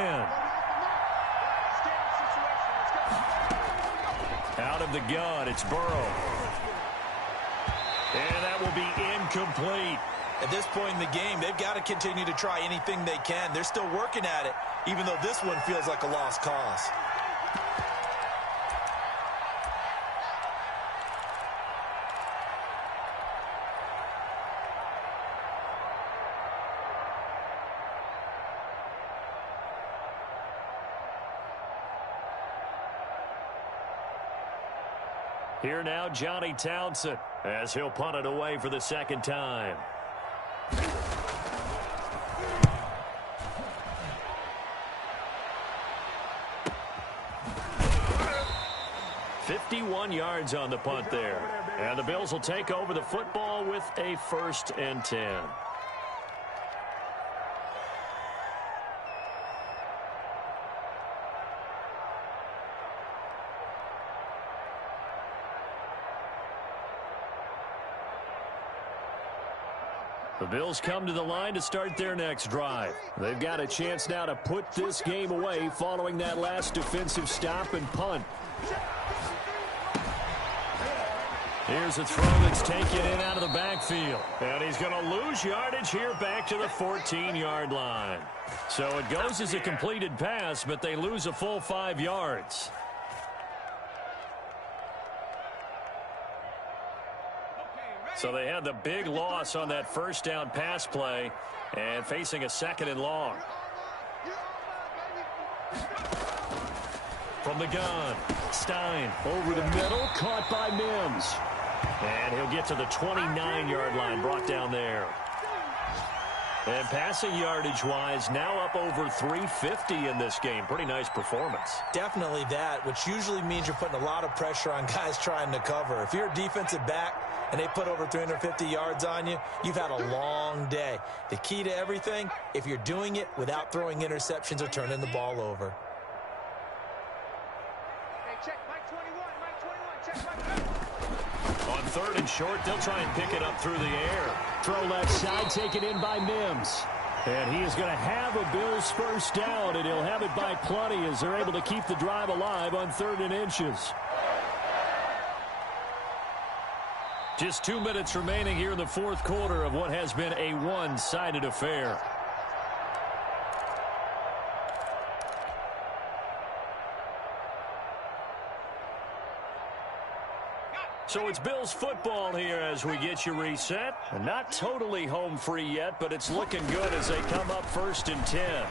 Out of the gun, it's Burrow. And that will be incomplete. At this point in the game, they've got to continue to try anything they can. They're still working at it, even though this one feels like a lost cause. Here now, Johnny Townsend, as he'll punt it away for the 2nd time. "51 yards on the punt there. And the Bills will take over the football with a 1st and 10. The Bills come to the line to start their next drive. They've got a chance now to put this game away following that last defensive stop and punt. Here's a throw that's taken in out of the backfield. And he's going to lose yardage here back to the 14-yard line. So it goes as a completed pass, but they lose a full 5 yards. So they had the big loss on that 1st down pass play and facing a 2nd and long. From the gun, Stein over the middle, caught by Mims. And he'll get to the 29-yard line, brought down there. And passing yardage-wise, now up over 350 in this game. Pretty nice performance. Definitely that, which usually means you're putting a lot of pressure on guys trying to cover. If you're a defensive back and they put over 350 yards on you, you've had a long day. The key to everything, if you're doing it without throwing interceptions or turning the ball over. Hey, check Mike 21, Mike 21, check Mike 21. On 3rd and short, they'll try and pick it up through the air. Throw left side, taken in by Mims. And he is going to have a Bills 1st down, and he'll have it by plenty as they're able to keep the drive alive on 3rd and inches. Just 2 minutes remaining here in the 4th quarter of what has been a one-sided affair. So it's Bills football here as we get you reset. Not totally home free yet, but it's looking good as they come up 1st and 10.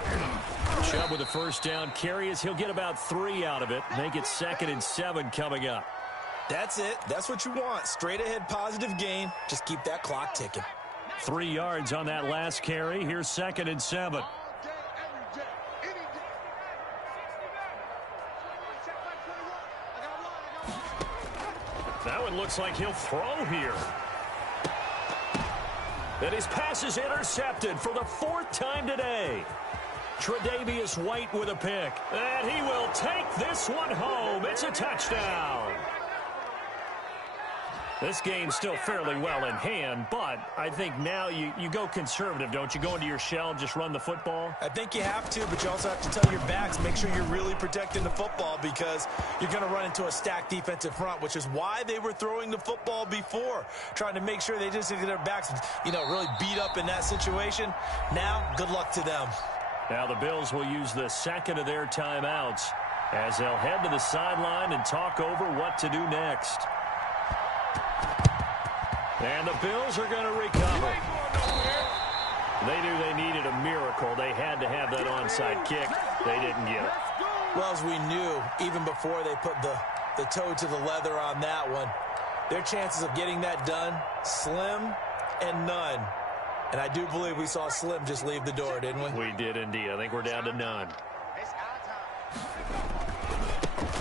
Chubb with a 1st down carry as he'll get about 3 out of it. Make it 2nd and 7 coming up. That's it. That's what you want. Straight ahead positive gain. Just keep that clock ticking. 3 yards on that last carry. Here's 2nd and 7. That one looks like he'll throw here. And his pass is intercepted for the 4th time today. Tre'Davious White with a pick. And he will take this one home. It's a touchdown. This game's still fairly well in hand, but I think now you go conservative, don't you? Go into your shell and just run the football? I think you have to, but you also have to tell your backs, make sure you're really protecting the football because you're going to run into a stacked defensive front, which is why they were throwing the football before, trying to make sure they just get their backs, really beat up in that situation. Now, good luck to them. Now the Bills will use the 2nd of their timeouts as they'll head to the sideline and talk over what to do next. And the Bills are going to recover. They knew they needed a miracle. They had to have that onside kick. They didn't get it. Well, as we knew, even before they put the toe to the leather on that one, their chances of getting that done, slim and none. And I do believe we saw Slim just leave the door, didn't we? We did indeed. I think we're down to none.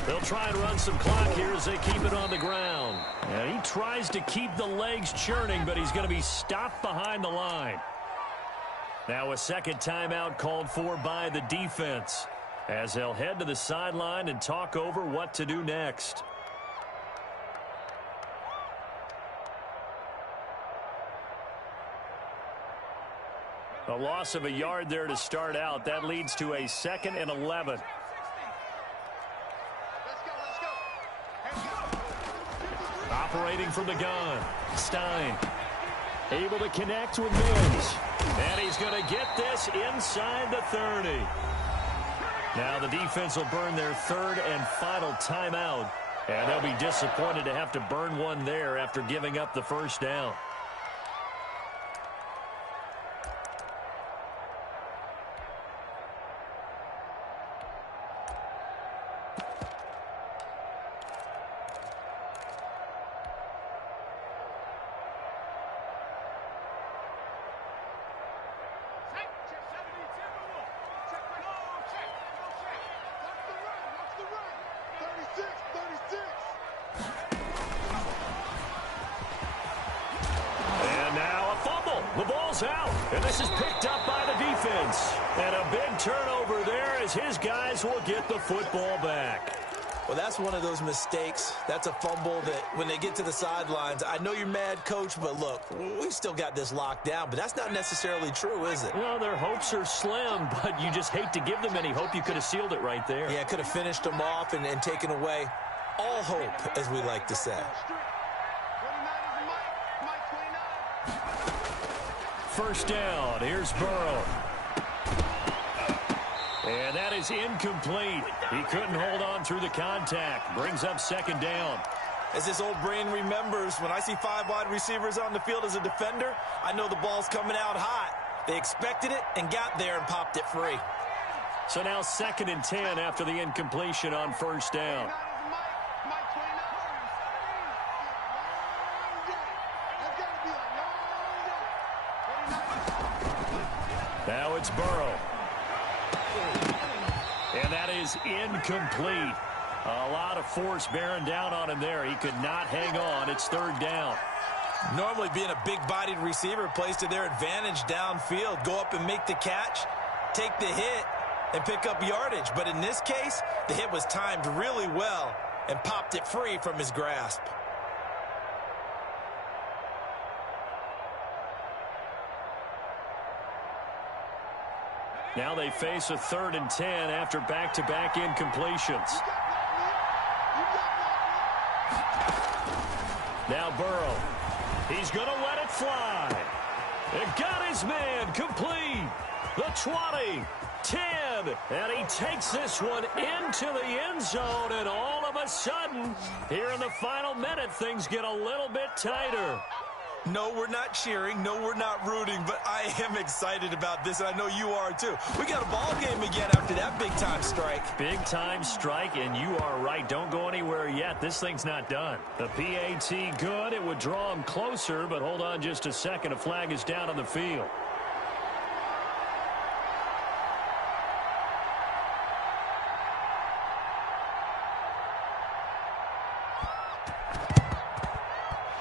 They'll try and run some clock here as they keep it on the ground. And he tries to keep the legs churning, but he's going to be stopped behind the line. Now a second timeout called for by the defense as they'll head to the sideline and talk over what to do next. A loss of a yard there to start out. That leads to a 2nd and 11. Operating from the gun, Stein. Able to connect with Mims. And he's going to get this inside the 30. Now the defense will burn their 3rd and final timeout. And they'll be disappointed to have to burn one there after giving up the first down. The ball's out, and this is picked up by the defense. And a big turnover there as his guys will get the football back. Well, that's one of those mistakes. That's a fumble that when they get to the sidelines, I know you're mad, Coach, but look, we've still got this locked down. But that's not necessarily true, is it? Well, their hopes are slim, but you just hate to give them any hope. You could have sealed it right there. Yeah, could have finished them off and taken away all hope, as we like to say. First down. Here's Burrow. And that is incomplete. He couldn't hold on through the contact. Brings up 2nd down. As this old brain remembers, when I see 5 wide receivers on the field as a defender, I know the ball's coming out hot. They expected it and got there and popped it free. So now 2nd and 10 after the incompletion on first down. Now it's Burrow. And that is incomplete. A lot of force bearing down on him there. He could not hang on. It's 3rd down. Normally being a big-bodied receiver plays to their advantage downfield. Go up and make the catch, take the hit, and pick up yardage. But in this case, the hit was timed really well and popped it free from his grasp. Now they face a 3rd and 10 after back-to-back incompletions. Now Burrow. He's going to let it fly. It got his man complete. The 20, 10, and he takes this one into the end zone, and all of a sudden, here in the final minute, things get a little bit tighter. No, we're not cheering. No, we're not rooting, but I am excited about this, and I know you are too. We got a ball game again after that big-time strike. Big-time strike, and you are right. Don't go anywhere yet. This thing's not done. The PAT good. It would draw him closer, but hold on just a second. A flag is down on the field.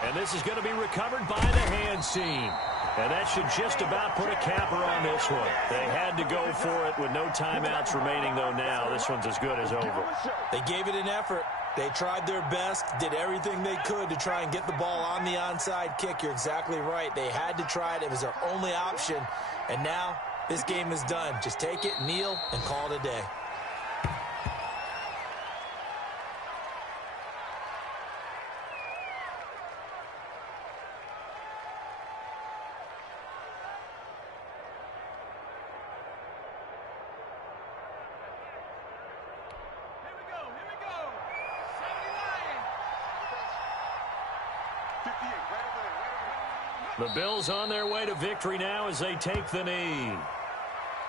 And this is going to be recovered by the hands team. And that should just about put a capper on this one. They had to go for it with no timeouts remaining, though, now. This one's as good as over. They gave it an effort. They tried their best, did everything they could to try and get the ball on the onside kick. You're exactly right. They had to try it. It was their only option. And now this game is done. Just take it, kneel, and call it a day. The Bills on their way to victory now as they take the knee.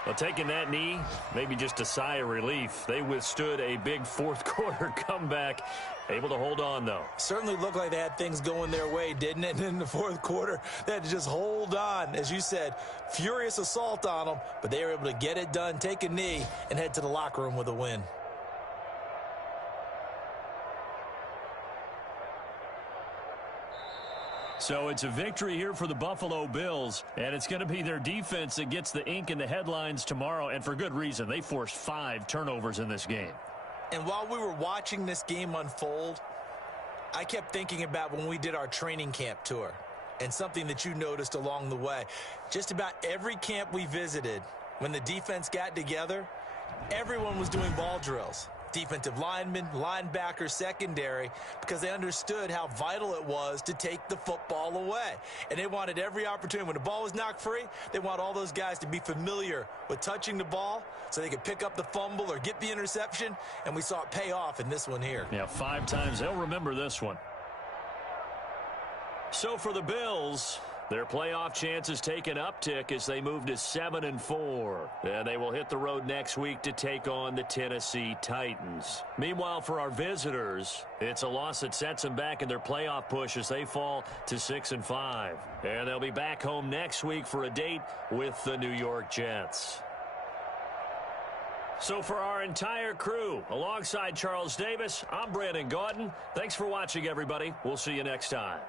Well, taking that knee, maybe just a sigh of relief. They withstood a big fourth-quarter comeback. Able to hold on, though. Certainly looked like they had things going their way, didn't it? And in the fourth quarter, they had to just hold on. As you said, furious assault on them, but they were able to get it done, take a knee, and head to the locker room with a win. So it's a victory here for the Buffalo Bills, and it's going to be their defense that gets the ink in the headlines tomorrow, and for good reason. They forced 5 turnovers in this game. And while we were watching this game unfold, I kept thinking about when we did our training camp tour and something that you noticed along the way. Just about every camp we visited, when the defense got together, everyone was doing ball drills. Defensive linemen, linebackers, secondary, because they understood how vital it was to take the football away. And they wanted every opportunity. When the ball was knocked free, they want all those guys to be familiar with touching the ball so they could pick up the fumble or get the interception, and we saw it pay off in this one here. Yeah, 5 times. They'll remember this one. So for the Bills, their playoff chances take an uptick as they move to 7-4. And they will hit the road next week to take on the Tennessee Titans. Meanwhile, for our visitors, it's a loss that sets them back in their playoff push as they fall to 6-5. And they'll be back home next week for a date with the New York Jets. So for our entire crew, alongside Charles Davis, I'm Brandon Gaudin. Thanks for watching, everybody. We'll see you next time.